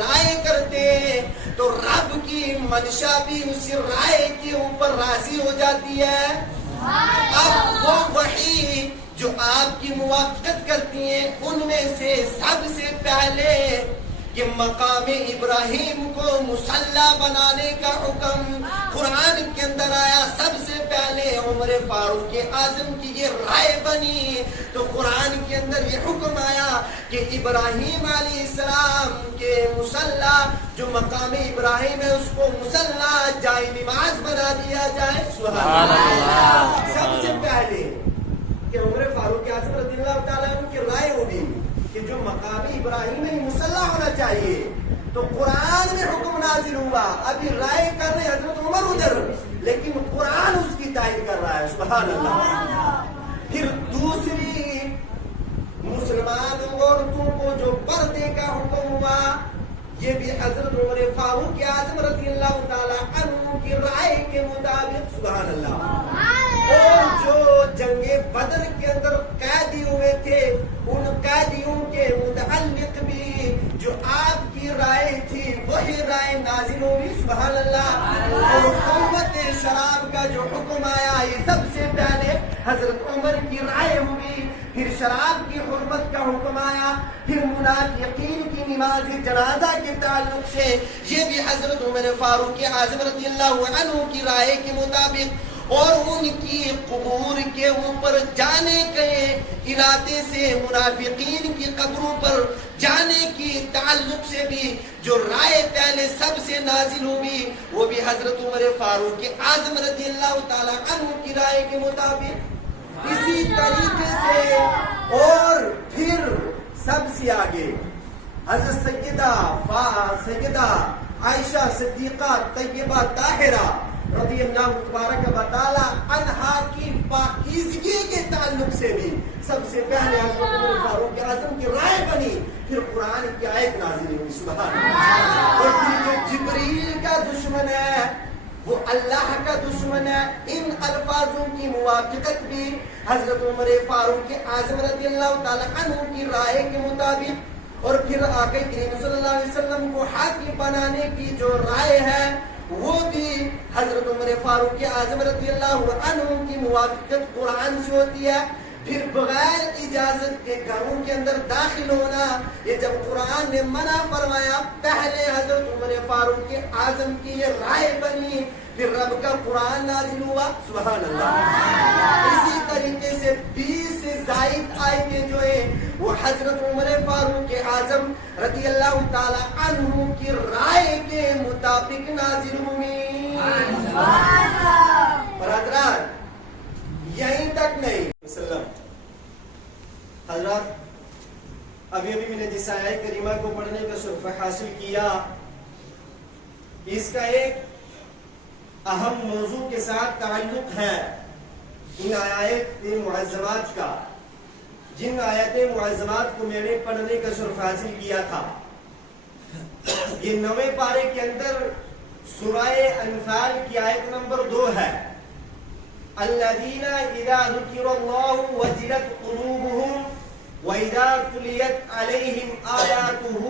رائے کرتے ہیں تو رب کی منشا بھی اسی رائے کے اوپر راضی ہو جاتی ہے. اب وہ وحی جو آپ کی موافقت کرتی ہیں ان میں سے سب سے پہلے کہ مقام ابراہیم کو مصلی بنانے کا حکم قرآن کے اندر آیا. سب سے پہلے عمر فاروق اعظم کی یہ رائے بنی تو قرآن کے اندر یہ حکم آیا کہ ابراہیم علیہ السلام کے مصلی جو مقام ابراہیم ہے اس کو مصلی جائے نماز بنا دیا جائے سبحان اللہ. سب سے پہلے کہ عمر فاروق اعظم رضی اللہ تعالیٰ عنہ کی رائے ہوگی کہ جو مقام ابراہیم میں مصلی ہونا چاہیے تو قرآن میں حکم نازل ہوا. ابھی رائے کر رہے حضرت عمر ادھر لیکن قرآن اس کی تائید کر رہا ہے سبحان اللہ. پھر دوسری مسلمان عورتوں کو جو پردے کا حکم ہوا یہ بھی حضرت عمر فاروق اعظم رضی اللہ تعالی عنہ کی رائے کے مطابق سبحان اللہ. اور جو جنگ بدر کے اندر قیدی ہوئے تھے ان قیدیوں کے متعلق بھی جو آپ کی رائے تھی وہی رائے نازل ہوئی سبحان اللہ. اور حرمت شراب کا جو حکم آیا یہ سب سے پہلے حضرت عمر کی رائے ہوئی. پھر شراب کی حرمت کا حکم آیا. پھر منافقین کی نماز جنازہ کے تعلق سے یہ بھی حضرت عمر فاروق اعظم رضی اللہ عنہ کی رائے کے مطابق اور ان کی قبور کے اوپر جانے کے ارادے سے منافقین کی قبروں پر جانے کی تعلق سے بھی جو رائے پہلے سب سے نازل ہوئی وہ بھی حضرت عمر فاروق اعظم رضی اللہ تعالی عنہ کی رائے کے مطابق. اسی طریقے سے اور پھر سب سے آگے حضرت سیدہ عائشہ صدیقہ طیبہ طاہرہ رضی اللہ تبارک و تعالی عنہا کی پاکیزگی کے تعلق سے بھی سب سے پہلے حضرت عمر فاروق اعظم کی رائے بنی. پھر قرآن کی آیت نازل ہوئی سبحان اللہ. اور پھر جو جبریل کا دشمن ہے وہ اللہ کا دشمن ہے ان الفاظوں کی موافقت بھی حضرت عمر فاروق اعظم رضی اللہ تعالی عنہ کی رائے کے مطابق. اور پھر آقا کریم صلی اللہ علیہ وسلم کو حاکم بنانے کی جو رائے ہے وہ بھی حضرت عمر فاروق اعظم رضی اللہ عنہ کی موافقت قرآن سے ہوتی ہے. پھر بغیر اجازت کے گھروں کے اندر داخل ہونا یہ جب قرآن نے منع فرمایا پہلے حضرت عمر فاروق اعظم کی یہ رائے بنی. پھر رب کا قرآن نازل ہوا سبحان اللہ. اسی طریقے سے 20 سے زائد آیتیں جو ہیں وہ حضرت عمر فاروق اعظم رضی اللہ تعالی عنہ کی رائے کے مطابق نازل ہوئی. اور حضرات یہیں تک نہیں حضرات ابھی میں نے جس آیت کریمہ کو پڑھنے کا شرف حاصل کیا اس کا ایک اہم موضوع کے ساتھ تعلق ہے ان آیات معظمات کا. جن آیات معظمات کو میں نے پڑھنے کا شرف حاصل کیا تھا یہ 9ویں پارے کے اندر سورہ انفال کی آیت نمبر 2 ہے. الذين إذا ذكر الله وجلت قلوبهم وإذا تليت عليهم آياته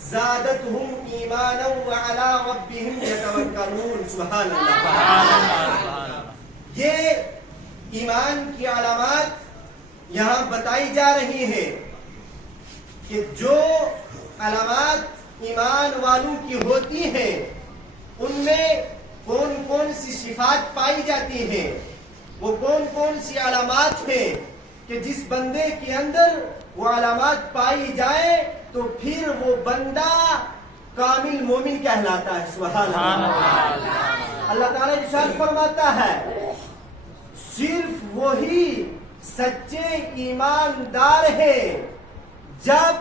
زادتهم إيمانا وعلى ربهم يتوكلون سبحان اللہ. یہ ایمان کی علامات یہاں بتائی جا رہی ہیں کہ جو علامات ایمان والوں کی ہوتی ہیں ان میں کون کون سی صفات پائی جاتی ہیں، وہ کون کون سی علامات ہیں کہ جس بندے کے اندر وہ علامات پائی جائے تو پھر وہ بندہ کامل مومن کہلاتا ہے. سبحان اللہ. اللہ تعالیٰ ارشاد فرماتا ہے صرف وہی سچے ایماندار ہے جب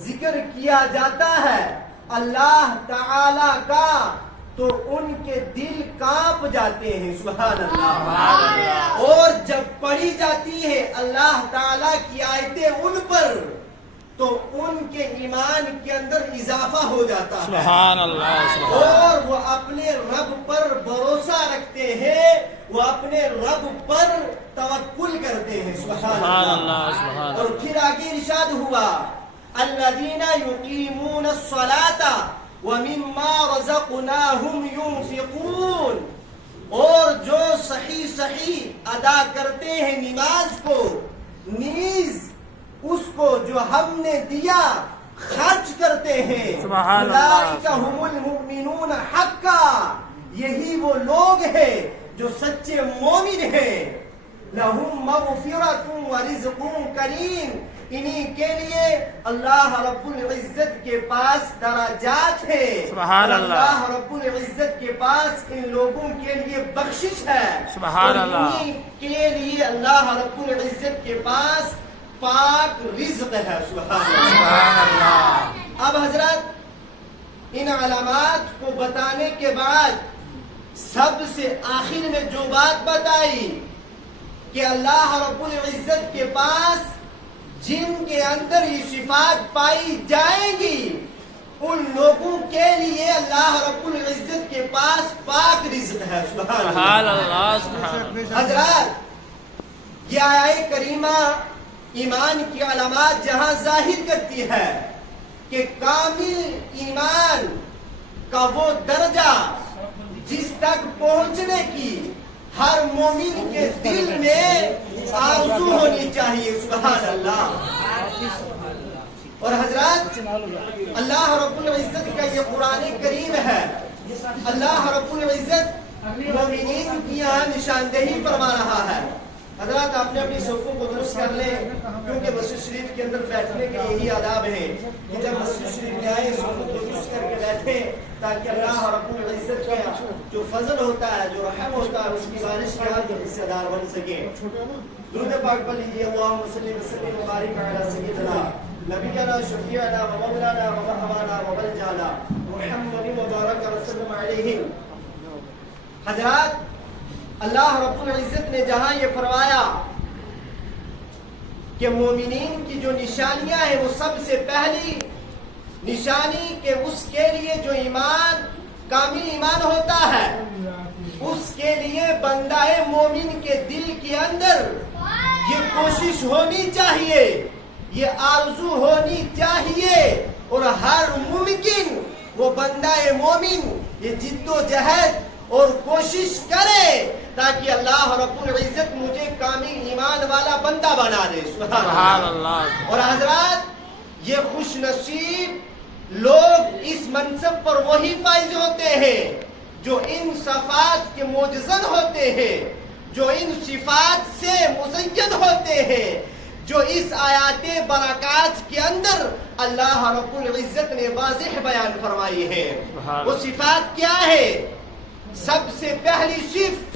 ذکر کیا جاتا ہے اللہ تعالی کا تو ان کے دل کانپ جاتے ہیں. سبحان اللہ. اور جب پڑھی جاتی ہے اللہ تعالی کی آیتیں ان پر تو ان کے ایمان کے اندر اضافہ ہو جاتا ہے. سبحان اللہ. اور وہ اپنے رب پر بھروسہ رکھتے ہیں، وہ اپنے رب پر توکل کرتے ہیں. سبحان اللہ. اور پھر آگے ارشاد ہوا الذین یقیمون الصلاۃ ومما رزقناہم ينفقون، اور جو صحیح ادا کرتے ہیں نماز کو، نیز اس کو جو ہم نے دیا خرچ کرتے ہیں. اولئک هم المؤمنون حقا، یہی وہ لوگ ہیں جو سچے مومن ہیں. لہم مغفرۃ ورزق کریم، انہی کے لیے اللہ رب العزت کے پاس درجات ہے. سبحان اللہ. اللہ رب العزت کے پاس ان لوگوں کے لیے بخشش ہے. سبحان اللہ. انہی کے لیے اللہ رب العزت کے پاس پاک رزق ہے. سبحان اللہ. اب حضرت ان علامات کو بتانے کے بعد سب سے آخر میں جو بات بتائی کہ اللہ رب العزت کے پاس جن کے اندر یہ صفات پائی جائیں گی ان لوگوں کے لیے اللہ رب العزت کے پاس پاک رزق ہے. سبحان اللہ. حضرات یہ آیہ کریمہ ایمان کی علامات جہاں ظاہر کرتی ہے کہ کامل ایمان کا وہ درجہ جس تک پہنچنے کی ہر مومن کے دل میں آرزو ہونی چاہیے. سبحان اللہ. اور حضرات اللہ رب العزت کا یہ قرآن کریم ہے. اللہ رب العزت مومنین کی یہاں نشاندہی فرما رہا ہے. حضرات آپ نے اپنی صفوں کو درست کر لیں کیونکہ مسجد شریف کے اندر بیٹھنے کے یہی آداب ہیں کہ جب مسجد شریف میں آئے صفوں کو درست کر کے بیٹھیں تاکہ اللہ رب العزت کا جو فضل ہوتا ہے، جو رحم ہوتا ہے، اس کی بارش کے آپ کے حصہ دار بن سکیں. درود پاک پڑھ لیجیے. اللہم صلی وسلم وبارک علی سیدنا نبینا شفیعنا و مولانا و مرحمانا و ملجانا محمد مبارک وسلم علیہ. حضرات اللہ رب العزت نے جہاں یہ فرمایا کہ مومنین کی جو نشانیاں ہیں وہ سب سے پہلی نشانی کہ اس کے لیے جو ایمان کامل ایمان ہوتا ہے اس کے لیے بندہ مومن کے دل کے اندر یہ کوشش ہونی چاہیے، یہ آرزو ہونی چاہیے اور ہر ممکن وہ بندہ مومن یہ جد و جہد اور کوشش کرے تاکہ اللہ رب العزت مجھے کامل ایمان والا بندہ بنا دے. سبحان اللہ. اور حضرات یہ خوش نصیب لوگ اس منصب پر وہی فائز ہوتے ہیں جو ان صفات کے معجزن ہوتے ہیں، جو ان صفات سے مزین ہوتے ہیں، جو اس آیات برکات کے اندر اللہ رب العزت نے واضح بیان فرمائی ہے. وہ صفات کیا ہے؟ سب سے پہلی صفت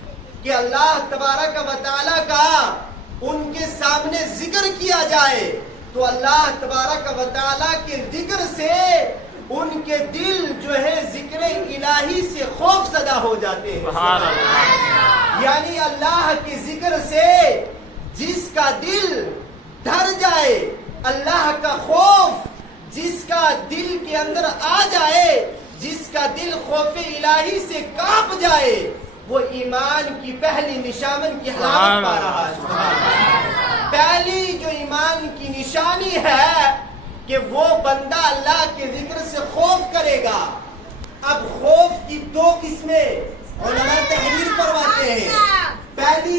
کہ اللہ تبارک و تعالی کا ان کے سامنے ذکر کیا جائے تو اللہ تبارک و تعالی کے ذکر سے ان کے دل جو ہے ذکر الہی سے خوف زدہ ہو جاتے ہیں. سبحان اللہ. یعنی اللہ کے ذکر سے جس کا دل ڈر جائے، اللہ کا خوف جس کا دل کے اندر آ جائے، جس کا دل خوف الہی سے کانپ جائے، وہ ایمان کی پہلی نشان کی حالت پا رہا ہے. پہلی جو ایمان کی نشانی ہے کہ وہ بندہ اللہ کے ذکر سے خوف کرے گا. اب خوف کی دو قسمیں علماء تحریر فرماتے ہیں. پہلی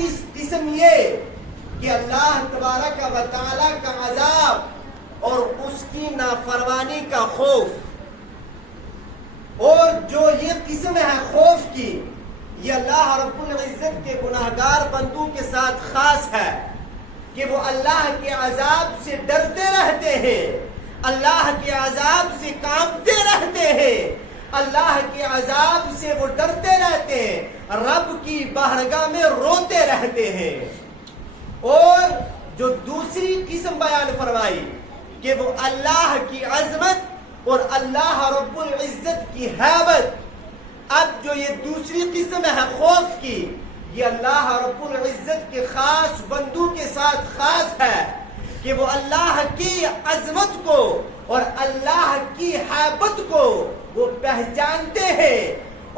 و تعالی کا عذاب اور اس کی نافرمانی کا خوف. اور جو یہ قسم ہے خوف کی، یہ اللہ رب العزت کے گناہگار بندوں کے ساتھ خاص ہے کہ وہ اللہ کے عذاب سے ڈرتے رہتے ہیں، اللہ کے عذاب سے کانپتے رہتے ہیں، اللہ کے عذاب سے وہ ڈرتے رہتے ہیں، رب کی بارگاہ میں روتے رہتے ہیں. اور جو دوسری قسم بیان فرمائی کہ وہ اللہ کی عظمت اور اللہ رب العزت کی ہیبت. اب جو یہ دوسری قسم ہے خوف کی، یہ اللہ رب العزت کے خاص بندوں کے ساتھ خاص ہے کہ وہ اللہ کی عظمت کو اور اللہ کی ہیبت کو وہ پہچانتے ہیں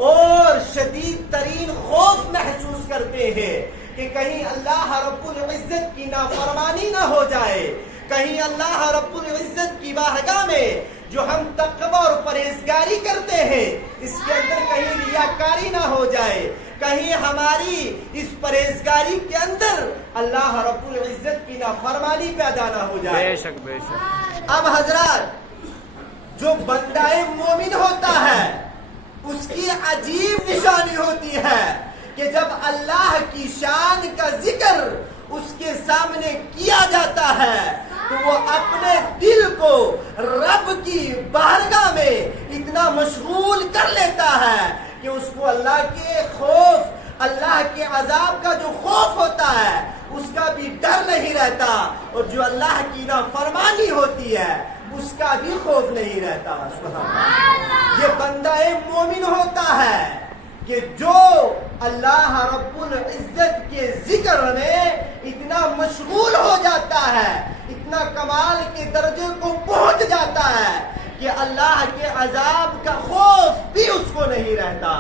اور شدید ترین خوف محسوس کرتے ہیں کہ کہیں اللہ رب العزت کی نافرمانی نہ ہو جائے، کہیں اللہ رب العزت کی بارگاہ میں جو ہم تقوی اور پرہیزگاری کرتے ہیں اس کے اندر کہیں ریاکاری نہ ہو جائے، کہیں ہماری اس پرہیزگاری کے اندر اللہ رب العزت کی نافرمانی پیدا نہ ہو جائے. بے شک بے شک. اب حضرات، جو بندہ مومن ہوتا ہے اس کی عجیب نشانی ہوتی ہے کہ جب اللہ کی شان کا ذکر اس کے سامنے کیا جاتا ہے تو وہ اپنے دل کو رب کی بارگاہ میں اتنا مشغول کر لیتا ہے کہ اس کو اللہ کے خوف، اللہ کے عذاب کا جو خوف ہوتا ہے اس کا بھی ڈر نہیں رہتا، اور جو اللہ کی نافرمانی ہوتی ہے اس کا بھی خوف نہیں رہتا. سبحان اللہ. یہ بندہ مومن ہوتا ہے کہ جو اللہ رب العزت کے ذکر میں اتنا مشغول ہو جاتا ہے، اتنا کمال کے درجے کو پہنچ جاتا ہے کہ اللہ کے عذاب کا خوف بھی اس کو نہیں رہتا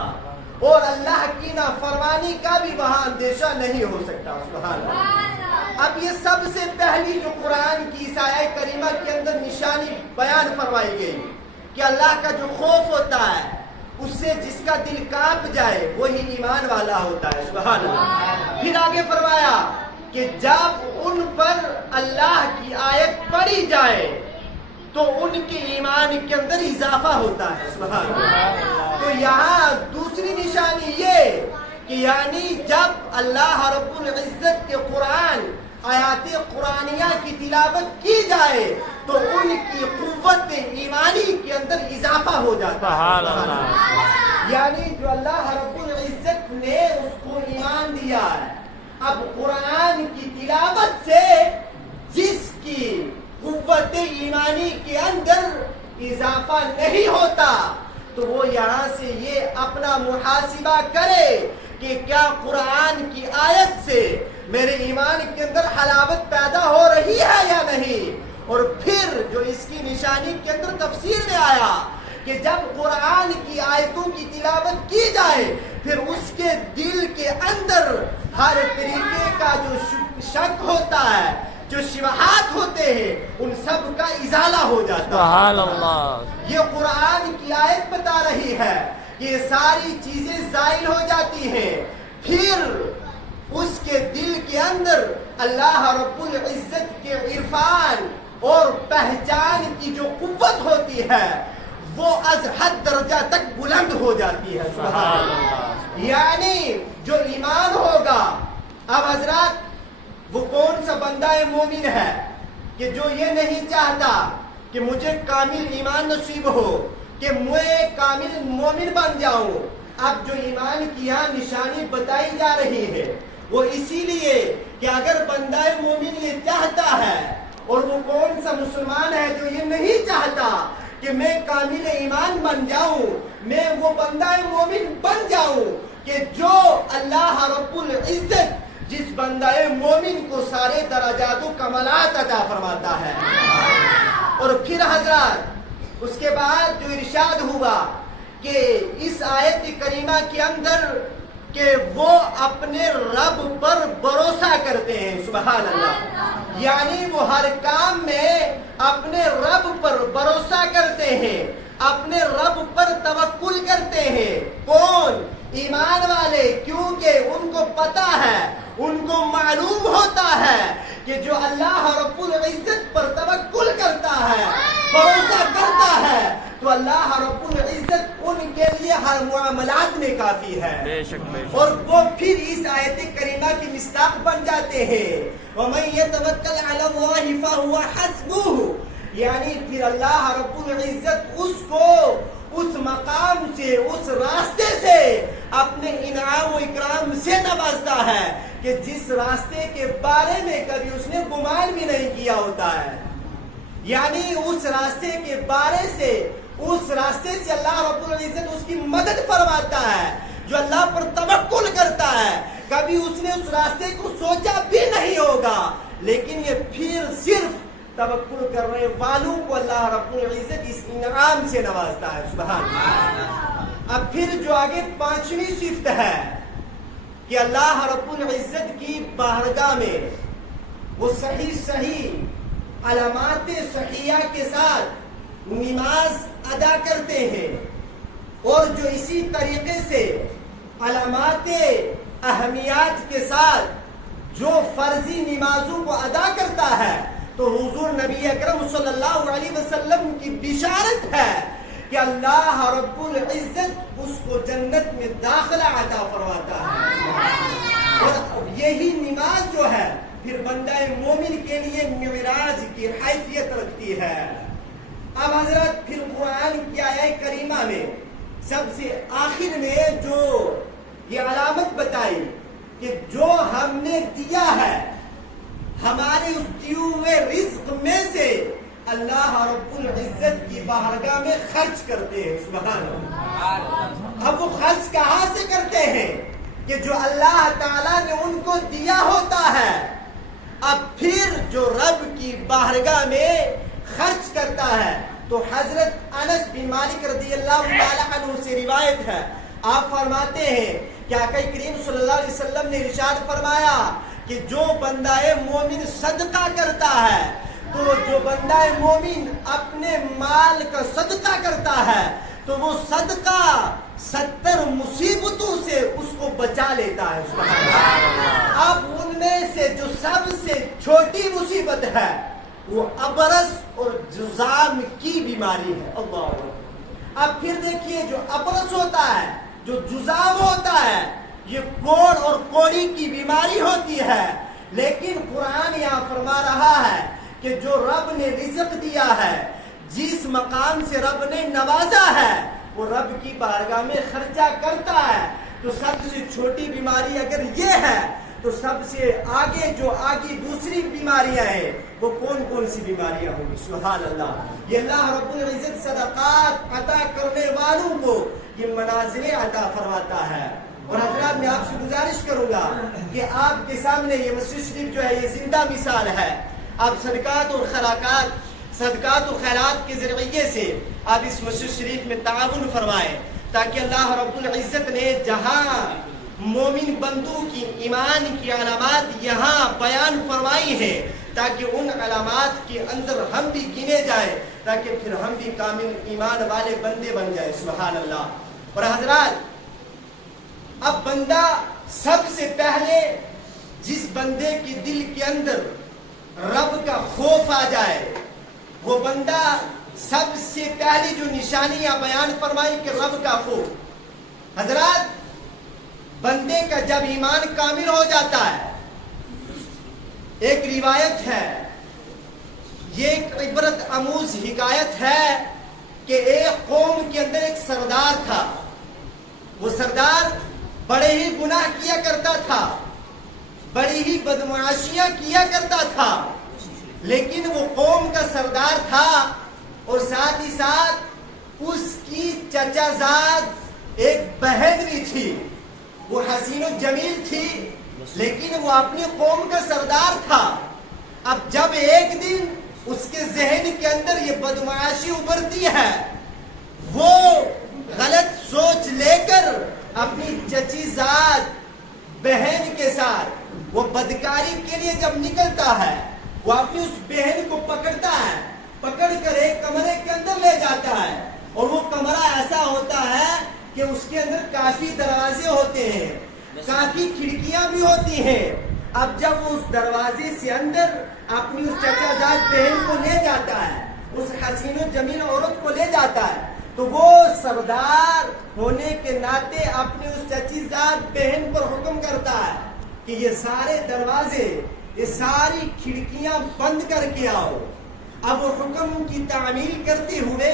اور اللہ کی نافرمانی کا بھی وہاں اندیشہ نہیں ہو سکتا. سبحان اللہ. اب یہ سب سے پہلی جو قرآن کی اس آیت کریمہ کے اندر نشانی بیان فرمائی گئی کہ اللہ کا جو خوف ہوتا ہے اس سے جس کا دل کانپ جائے وہی ایمان والا ہوتا ہے. سبحان اللہ. پھر آگے فرمایا کہ جب ان پر اللہ کی آیت پڑھی جائے تو ان کے ایمان کے اندر اضافہ ہوتا ہے. سبحان اللہ. تو یہاں دوسری نشانی یہ کہ یعنی جب اللہ رب العزت کے قرآن، آیات قرآنیہ کی تلاوت کی جائے تو ان کی قوت ایمانی کے اندر اضافہ ہو جاتا ہے. یعنی جو اللہ رب العزت نے اس کو ایمان دیا ہے، اب قرآن کی تلاوت سے جس کی قوت ایمانی کے اندر اضافہ نہیں ہوتا تو وہ یہاں سے یہ اپنا محاسبہ کرے کہ کیا قرآن کی آیت سے میرے ایمان کے اندر حلاوت پیدا ہو رہی ہے یا نہیں. اور پھر جو اس کی نشانی کے اندر تفسیر میں آیا کہ جب قرآن کی آیتوں کی تلاوت کی جائے پھر اس کے دل کے اندر ہر طریقے کا جو شک ہوتا ہے، جو شبہات ہوتے ہیں، ان سب کا ازالہ ہو جاتا ہے. سبحان اللہ. یہ قرآن کی آیت بتا رہی ہے کہ یہ ساری چیزیں زائل ہو جاتی ہیں. پھر اس کے دل کے اندر اللہ رب العزت کے عرفان اور پہچان کی جو قوت ہوتی ہے وہ از حد درجہ تک بلند ہو جاتی ہے. سبحان اللہ. یعنی جو ایمان ہوگا، اب حضرات وہ کون سا بندہ مومن ہے کہ جو یہ نہیں چاہتا کہ مجھے کامل ایمان نصیب ہو، کہ میں کامل مومن بن جاؤں. اب جو ایمان کی یہاں نشانی بتائی جا رہی ہے وہ اسی لیے کہ اگر بندہ مومن یہ چاہتا ہے، اور وہ کون سا مسلمان ہے جو یہ نہیں چاہتا کہ میں کامل ایمان بن جاؤں، میں وہ بندہ مومن بن جاؤں کہ جو اللہ رب العزت جس بندہ مومن کو سارے درجات و کمالات عطا فرماتا ہے. اور پھر حضرات اس کے بعد جو ارشاد ہوا کہ اس آیت کریمہ کے اندر کہ وہ اپنے رب پر بھروسہ کرتے ہیں. سبحان اللہ. یعنی وہ ہر کام میں اپنے رب پر بھروسہ کرتے ہیں، اپنے رب پر توکل کرتے ہیں. کون؟ ایمان والے. کیونکہ ان کو پتا ہے ان کو معلوم ہوتا ہے کہ جو اللہ رب العزت پر توکل کرتا ہے، بھروسہ کرتا ہے، تو اللہ رب العزت ان کے لیے ہر معاملات میں کافی ہے۔ بے شک بے شک۔ اور وہ پھر اس آیت کریمہ کی مصداق بن جاتے ہیں، وَمَن يَتَوَكَّلْ عَلَى اللَّهِ فَهُوَ حَسْبُهُ، یعنی پھر اللہ رب العزت اس کو اس مقام سے، اس راستے سے، اپنے انعام و اکرام سے نوازتا ہے کہ جس راستے کے بارے میں کبھی اس نے گمان بھی نہیں کیا ہوتا ہے۔ یعنی اس راستے کے بارے سے، اس راستے سے اللہ رب العزت اس کی مدد فرماتا ہے۔ جو اللہ پر توکل کرتا ہے، کبھی اس نے اس راستے کو سوچا بھی نہیں ہوگا، لیکن یہ پھر صرف توکل کرنے والوں کو اللہ رب العزت اس انعام سے نوازتا ہے۔ سبحان اللہ۔ اب پھر جو آگے 5ویں صفت ہے کہ اللہ رب العزت کی بارگاہ میں وہ صحیح علامات صحیحہ کے ساتھ نماز ادا کرتے ہیں، اور جو اسی طریقے سے علامات اہمیات کے ساتھ جو فرضی نمازوں کو ادا کرتا ہے، تو حضور نبی اکرم صلی اللہ علیہ وسلم کی بشارت ہے کہ اللہ رب العزت اس کو جنت میں داخلہ عطا فرماتا ہے۔ اور یہی نماز جو ہے پھر بندہ مومن کے لیے معراج کی حیثیت رکھتی ہے۔ اب حضرت پھر قرآن کی آیت کریمہ میں سب سے آخر میں جو یہ علامت بتائی کہ جو ہم نے دیا ہے، ہمارے اس دیے ہوئے رزق میں سے اللہ رب العزت کی بارگاہ میں خرچ کرتے ہیں۔ سبحان اللہ۔ اب وہ خرچ کہاں سے کرتے ہیں کہ جو اللہ تعالیٰ نے ان کو دیا ہوتا ہے، اب پھر جو رب کی بارگاہ میں خرچ کرتا ہے، تو حضرت انس بن مالک رضی اللہ تعالیٰ عنہ سے روایت ہے، آپ فرماتے ہیں کہ آقا کریم صلی اللہ علیہ وسلم نے ارشاد فرمایا کہ جو بندہ مومن صدقہ کرتا ہے، تو جو بندہ مومن اپنے مال کا صدقہ کرتا ہے، تو وہ صدقہ 70 مصیبتوں سے اس کو بچا لیتا ہے۔ سبحان اللہ۔ اب ان میں سے جو سب سے چھوٹی مصیبت ہے وہ ابرص اور جذام کی بیماری ہے۔ اللہ۔ اب پھر دیکھیے، جو ابرص ہوتا ہے، جو جذام ہوتا ہے، یہ کوڑ اور کوڑی کی بیماری ہوتی ہے، لیکن قرآن یہاں فرما رہا ہے کہ جو رب نے رزق دیا ہے، جس مقام سے رب نے نوازا ہے، وہ رب کی بارگاہ میں خرچہ کرتا ہے۔ تو سب سے چھوٹی بیماری اگر یہ ہے، تو سب سے آگے جو آگے دوسری بیماریاں ہیں وہ کون کون سی بیماریاں ہوں گی؟ سبحان اللہ۔ یہ اللہ رب العزت صدقات عطا کرنے والوں کو یہ منازل عطا فرماتا ہے۔ اور حضرات، میں آپ سے گزارش کروں گا کہ آپ کے سامنے یہ مسجد شریف جو ہے یہ زندہ مثال ہے۔ آپ صدقات اور خیرات، صدقات و خیرات کے ذریعے سے آپ اس مسجد شریف میں تعاون فرمائیں، تاکہ اللہ رب العزت نے جہاں مومن بندوں کی ایمان کی علامات یہاں بیان فرمائی ہیں، تاکہ ان علامات کے اندر ہم بھی گنے جائیں، تاکہ پھر ہم بھی کامل ایمان والے بندے بن جائیں۔ سبحان اللہ۔ اور حضرات، اب بندہ سب سے پہلے جس بندے کے دل کے اندر رب کا خوف آ جائے، وہ بندہ سب سے پہلی جو نشانیاں بیان فرمائی کہ رب کا خوف۔ حضرات، بندے کا جب ایمان کامل ہو جاتا ہے، ایک روایت ہے، یہ ایک عبرت آموز حکایت ہے کہ ایک قوم کے اندر ایک سردار تھا۔ وہ سردار بڑے ہی گناہ کیا کرتا تھا، بڑی ہی بدمعاشیاں کیا کرتا تھا، لیکن وہ قوم کا سردار تھا، اور ساتھ ہی ساتھ اس کی چچا زاد ایک بہن بھی تھی۔ وہ حسین و جمیل تھی، لیکن وہ اپنی قوم کا سردار تھا۔ اب جب ایک دن اس کے ذہن کے اندر یہ بدمعاشی ابھرتی ہے، وہ غلط سوچ لے کر اپنی چچی زاد بہن کے ساتھ وہ بدکاری کے لیے جب نکلتا ہے، وہ اپنی اس بہن کو پکڑتا ہے، پکڑ کر ایک کمرے کے اندر لے جاتا ہے، اور وہ کمرہ ایسا ہوتا ہے کہ اس کے اندر کافی دروازے ہوتے ہیں، کافی کھڑکیاں بھی ہوتی ہیں، اب جب وہ اس دروازے سے اندر اپنی اس چچا زاد بہن کو لے جاتا ہے، اس حسین و جمیل عورت کو لے جاتا ہے، تو وہ سردار ہونے کے ناطے اپنی اس چچی زاد بہن پر حکم کرتا ہے کہ یہ سارے دروازے، یہ ساری کھڑکیاں بند کر کے آؤ۔ اب وہ حکم کی تعمیل کرتے ہوئے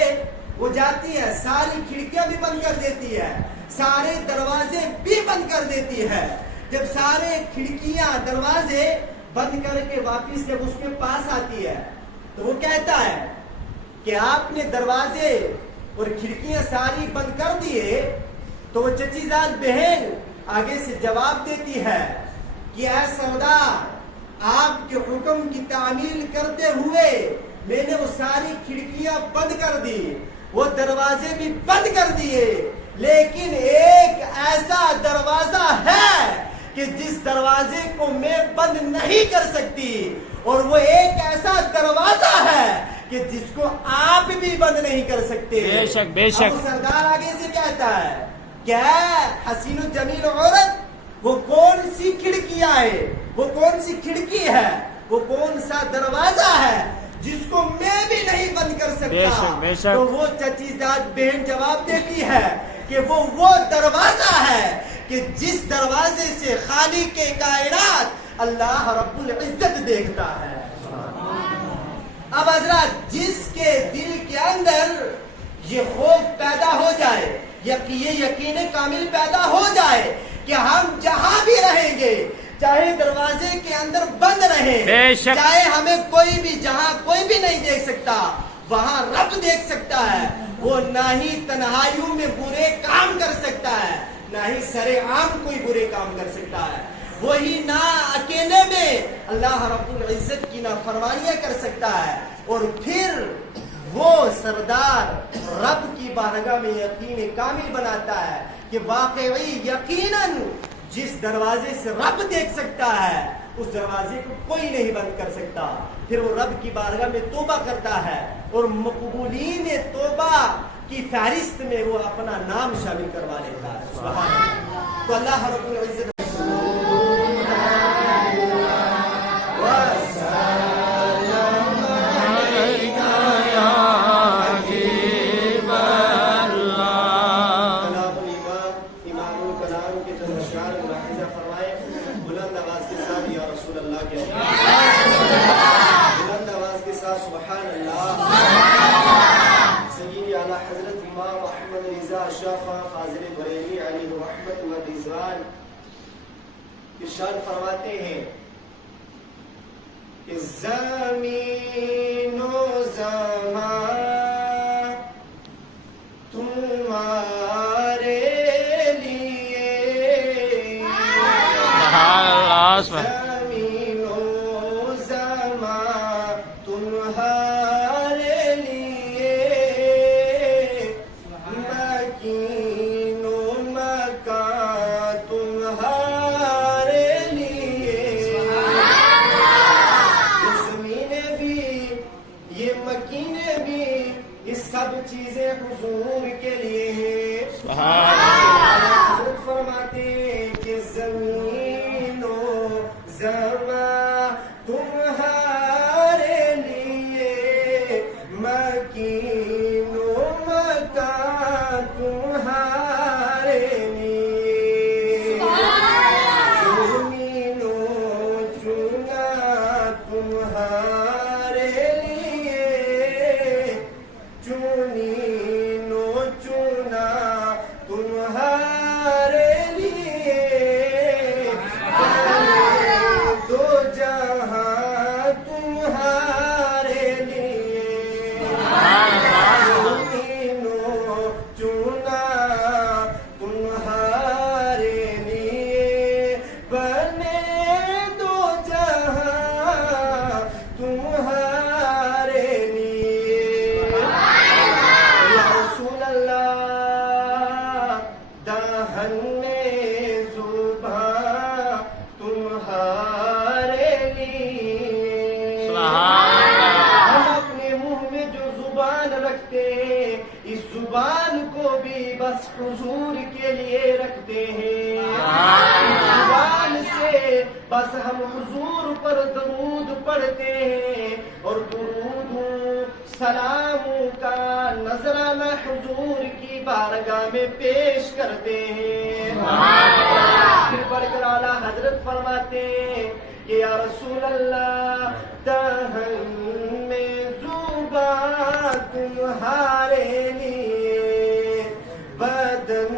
وہ جاتی ہے، ساری کھڑکیاں بھی بند کر دیتی ہے، سارے دروازے بھی بند کر دیتی ہے۔ جب سارے کھڑکیاں دروازے بند کر کے واپس جب اس کے پاس آتی ہے تو وہ کہتا ہے کہ آپ نے دروازے اور کھڑکیاں ساری بند کر دیے، تو وہ چچی زاد بہن آگے سے جواب دیتی ہے کہ اے سردار، آپ کے حکم کی تعمیل کرتے ہوئے میں نے وہ ساری کھڑکیاں بند کر دی، وہ دروازے بھی بند کر دیے، لیکن ایک ایسا دروازہ ہے کہ جس دروازے کو میں بند نہیں کر سکتی، اور وہ ایک ایسا دروازہ ہے کہ جس کو آپ بھی بند نہیں کر سکتے۔ بے شک بے شک۔ اب سردار آگے سے کہتا ہے کہ حسین و جمیل عورت، وہ کون سی کھڑکیاں ہے، وہ کون سی کھڑکی ہے، وہ کون سا دروازہ ہے جس کو میں بھی نہیں بند کر سکتا؟ بے شک بے شک۔ تو وہ چچی زاد بہن جواب دیتی ہے کہ وہ دروازہ ہے کہ جس دروازے سے خالق کائنات اللہ رب العزت دیکھتا ہے۔ اب حضرات، جس کے دل کے اندر یہ خوف پیدا ہو جائے، یہ یقین کامل پیدا ہو جائے کہ ہم جہاں بھی رہیں گے، چاہے دروازے کے اندر بند رہیں، چاہے ہمیں کوئی بھی جہاں کوئی بھی نہیں دیکھ سکتا، وہاں رب دیکھ سکتا ہے، وہ نہ ہی تنہائیوں میں برے کام کر سکتا ہے، نہ ہی سرے عام کوئی برے کام کر سکتا ہے، وہی نہ اکیلے میں اللہ رب العزت کی نافرمانیاں کر سکتا ہے۔ اور پھر وہ سردار رب کی بارگاہ میں یقین کامل بناتا ہے کہ واقعی یقیناً جس دروازے سے رب دیکھ سکتا ہے اس دروازے کو کوئی نہیں بند کر سکتا۔ پھر وہ رب کی بارگاہ میں توبہ کرتا ہے اور مقبولین توبہ کی فہرست میں وہ اپنا نام شامل کروا لیتا ہے۔ سبحان اللہ۔ تو اللہ رب العزت ارشاد فرماتے ہیں کہ زمین و زمان تمہارے لیے، زمین و زمان تمہارے لیے، مکین و مکان تمہارے، سب چیزیں حضور کے لیے ہیں۔ حضرت فرماتے ہیں کہ زمین و زمان تمہارے لیے، مکین و مکان تمہارے لیے، زمین و چنا تمہارے لیے، چنین و چنا تمہارے لیے، دو جہاں تمہارے لیے، چنین و چنا تمہارے لیے، بنے دو جہاں تمہارے لیے۔ دہن میں زبان تمہارے لیے، ہم اپنے منہ میں جو زبان رکھتے ہیں اس زبان کو بھی بس حضور کے لیے رکھتے ہیں، زبان سے بس ہم حضور پر درود پڑھتے ہیں اور درود سلاموں کا نذرانہ حضور کی بارگاہ میں پیش کرتے ہیں. پھر بڑھ کر اعلیٰ حضرت فرماتے ہیں کہ یا رسول اللہ دہن میں زبان تمہارے لیے بدن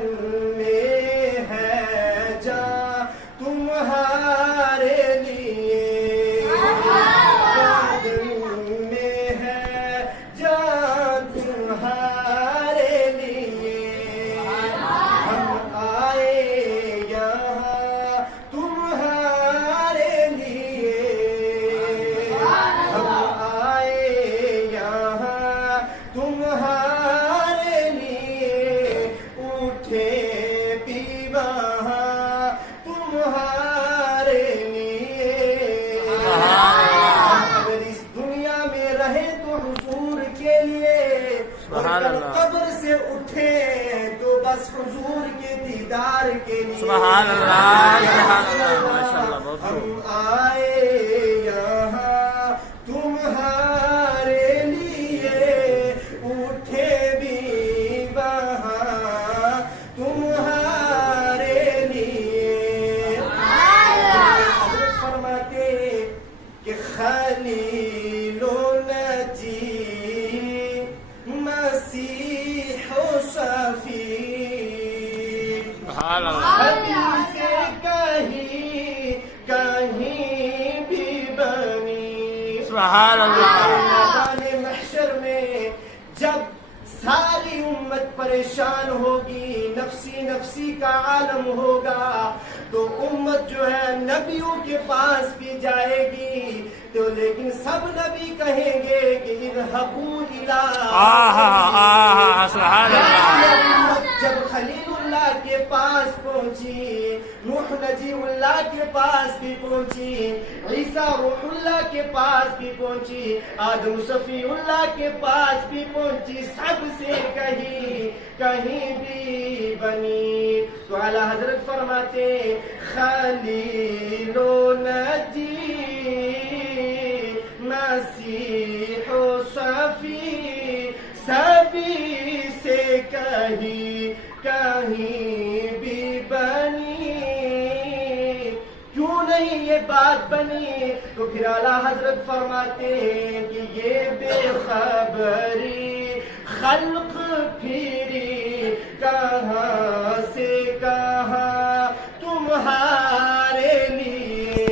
میں ہے جان تمہارے لیے بدن میں ہے جان تمہارے لیے ہم آئے یہاں تمہارے لیے ہم آئے یہاں تمہارے لیے اٹھے بھی وہاں تمہارے لیے اگر اس دنیا میں رہے تو حضور کے لیے اور اگر قبر سے اٹھے تو بس حضور کے دیدار کے لیے. سبحان اللہ سبحان اللہ ماشاء اللہ بہت ہم آئے یہاں تمہارے لیے اٹھے بھی وہاں تمہارے لیے. حضرت فرماتے کہ خلیل و نجی مسیح و صفی سبحان اللہ حدیث کہیں بھی بنی. سبحان اللہ میدان محشر میں جب ساری امت پریشان ہوگی نفسی نفسی کا عالم ہوگا تو امت جو ہے نبیوں کے پاس بھی جائے گی تو لیکن سب نبی کہیں گے کہ اذهبوا الى سبحان اللہ. جب خلیل اللہ کے پاس پہنچی نوح نجی اللہ کے پاس بھی پہنچی عیسیٰ روح اللہ کے پاس بھی پہنچی آدم صفی اللہ کے پاس بھی پہنچی سب سے کہیں بھی بنی. تو اعلیٰ حضرت فرماتے خلیل و نجی مسیح و صفی سبھی سے کہیں بھی بنی. کیوں نہیں یہ بات بنی؟ تو پھر اعلیٰ حضرت فرماتے ہیں کہ یہ بے خبری خلق پھری کہاں سے کہاں تمہارے لیے.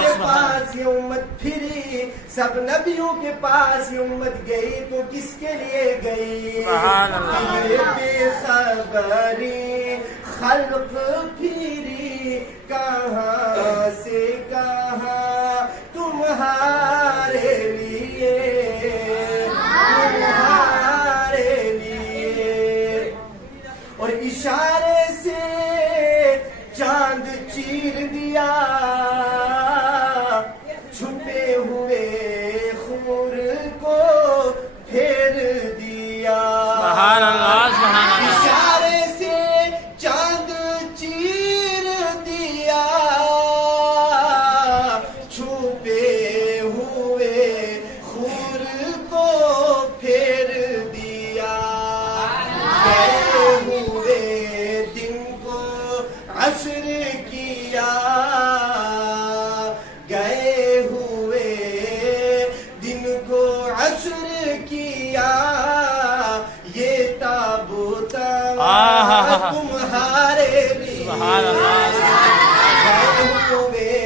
کے پاس یہ امت پھری سب نبیوں کے پاس یہ امت گئی تو کس کے لیے گئی؟ یہ بے خبری خلق پھری کہاں سے کہاں تمہارے لیے تمہارے لیے. اور اشارے سے چاند چیر دیا چھپے ہوئے خور کو پھیر دیا. سبحان اللہ سبحان اللہ. اشارے سے چاند چیر دیا چھپے ہوئے خور کو پھیر دیا. گئے ہوئے دن کو عصر کیا گئے ہوئے دن کو عصر کیا یہ تابوت تمہارے لیے. سبحان اللہ گئے ہوئے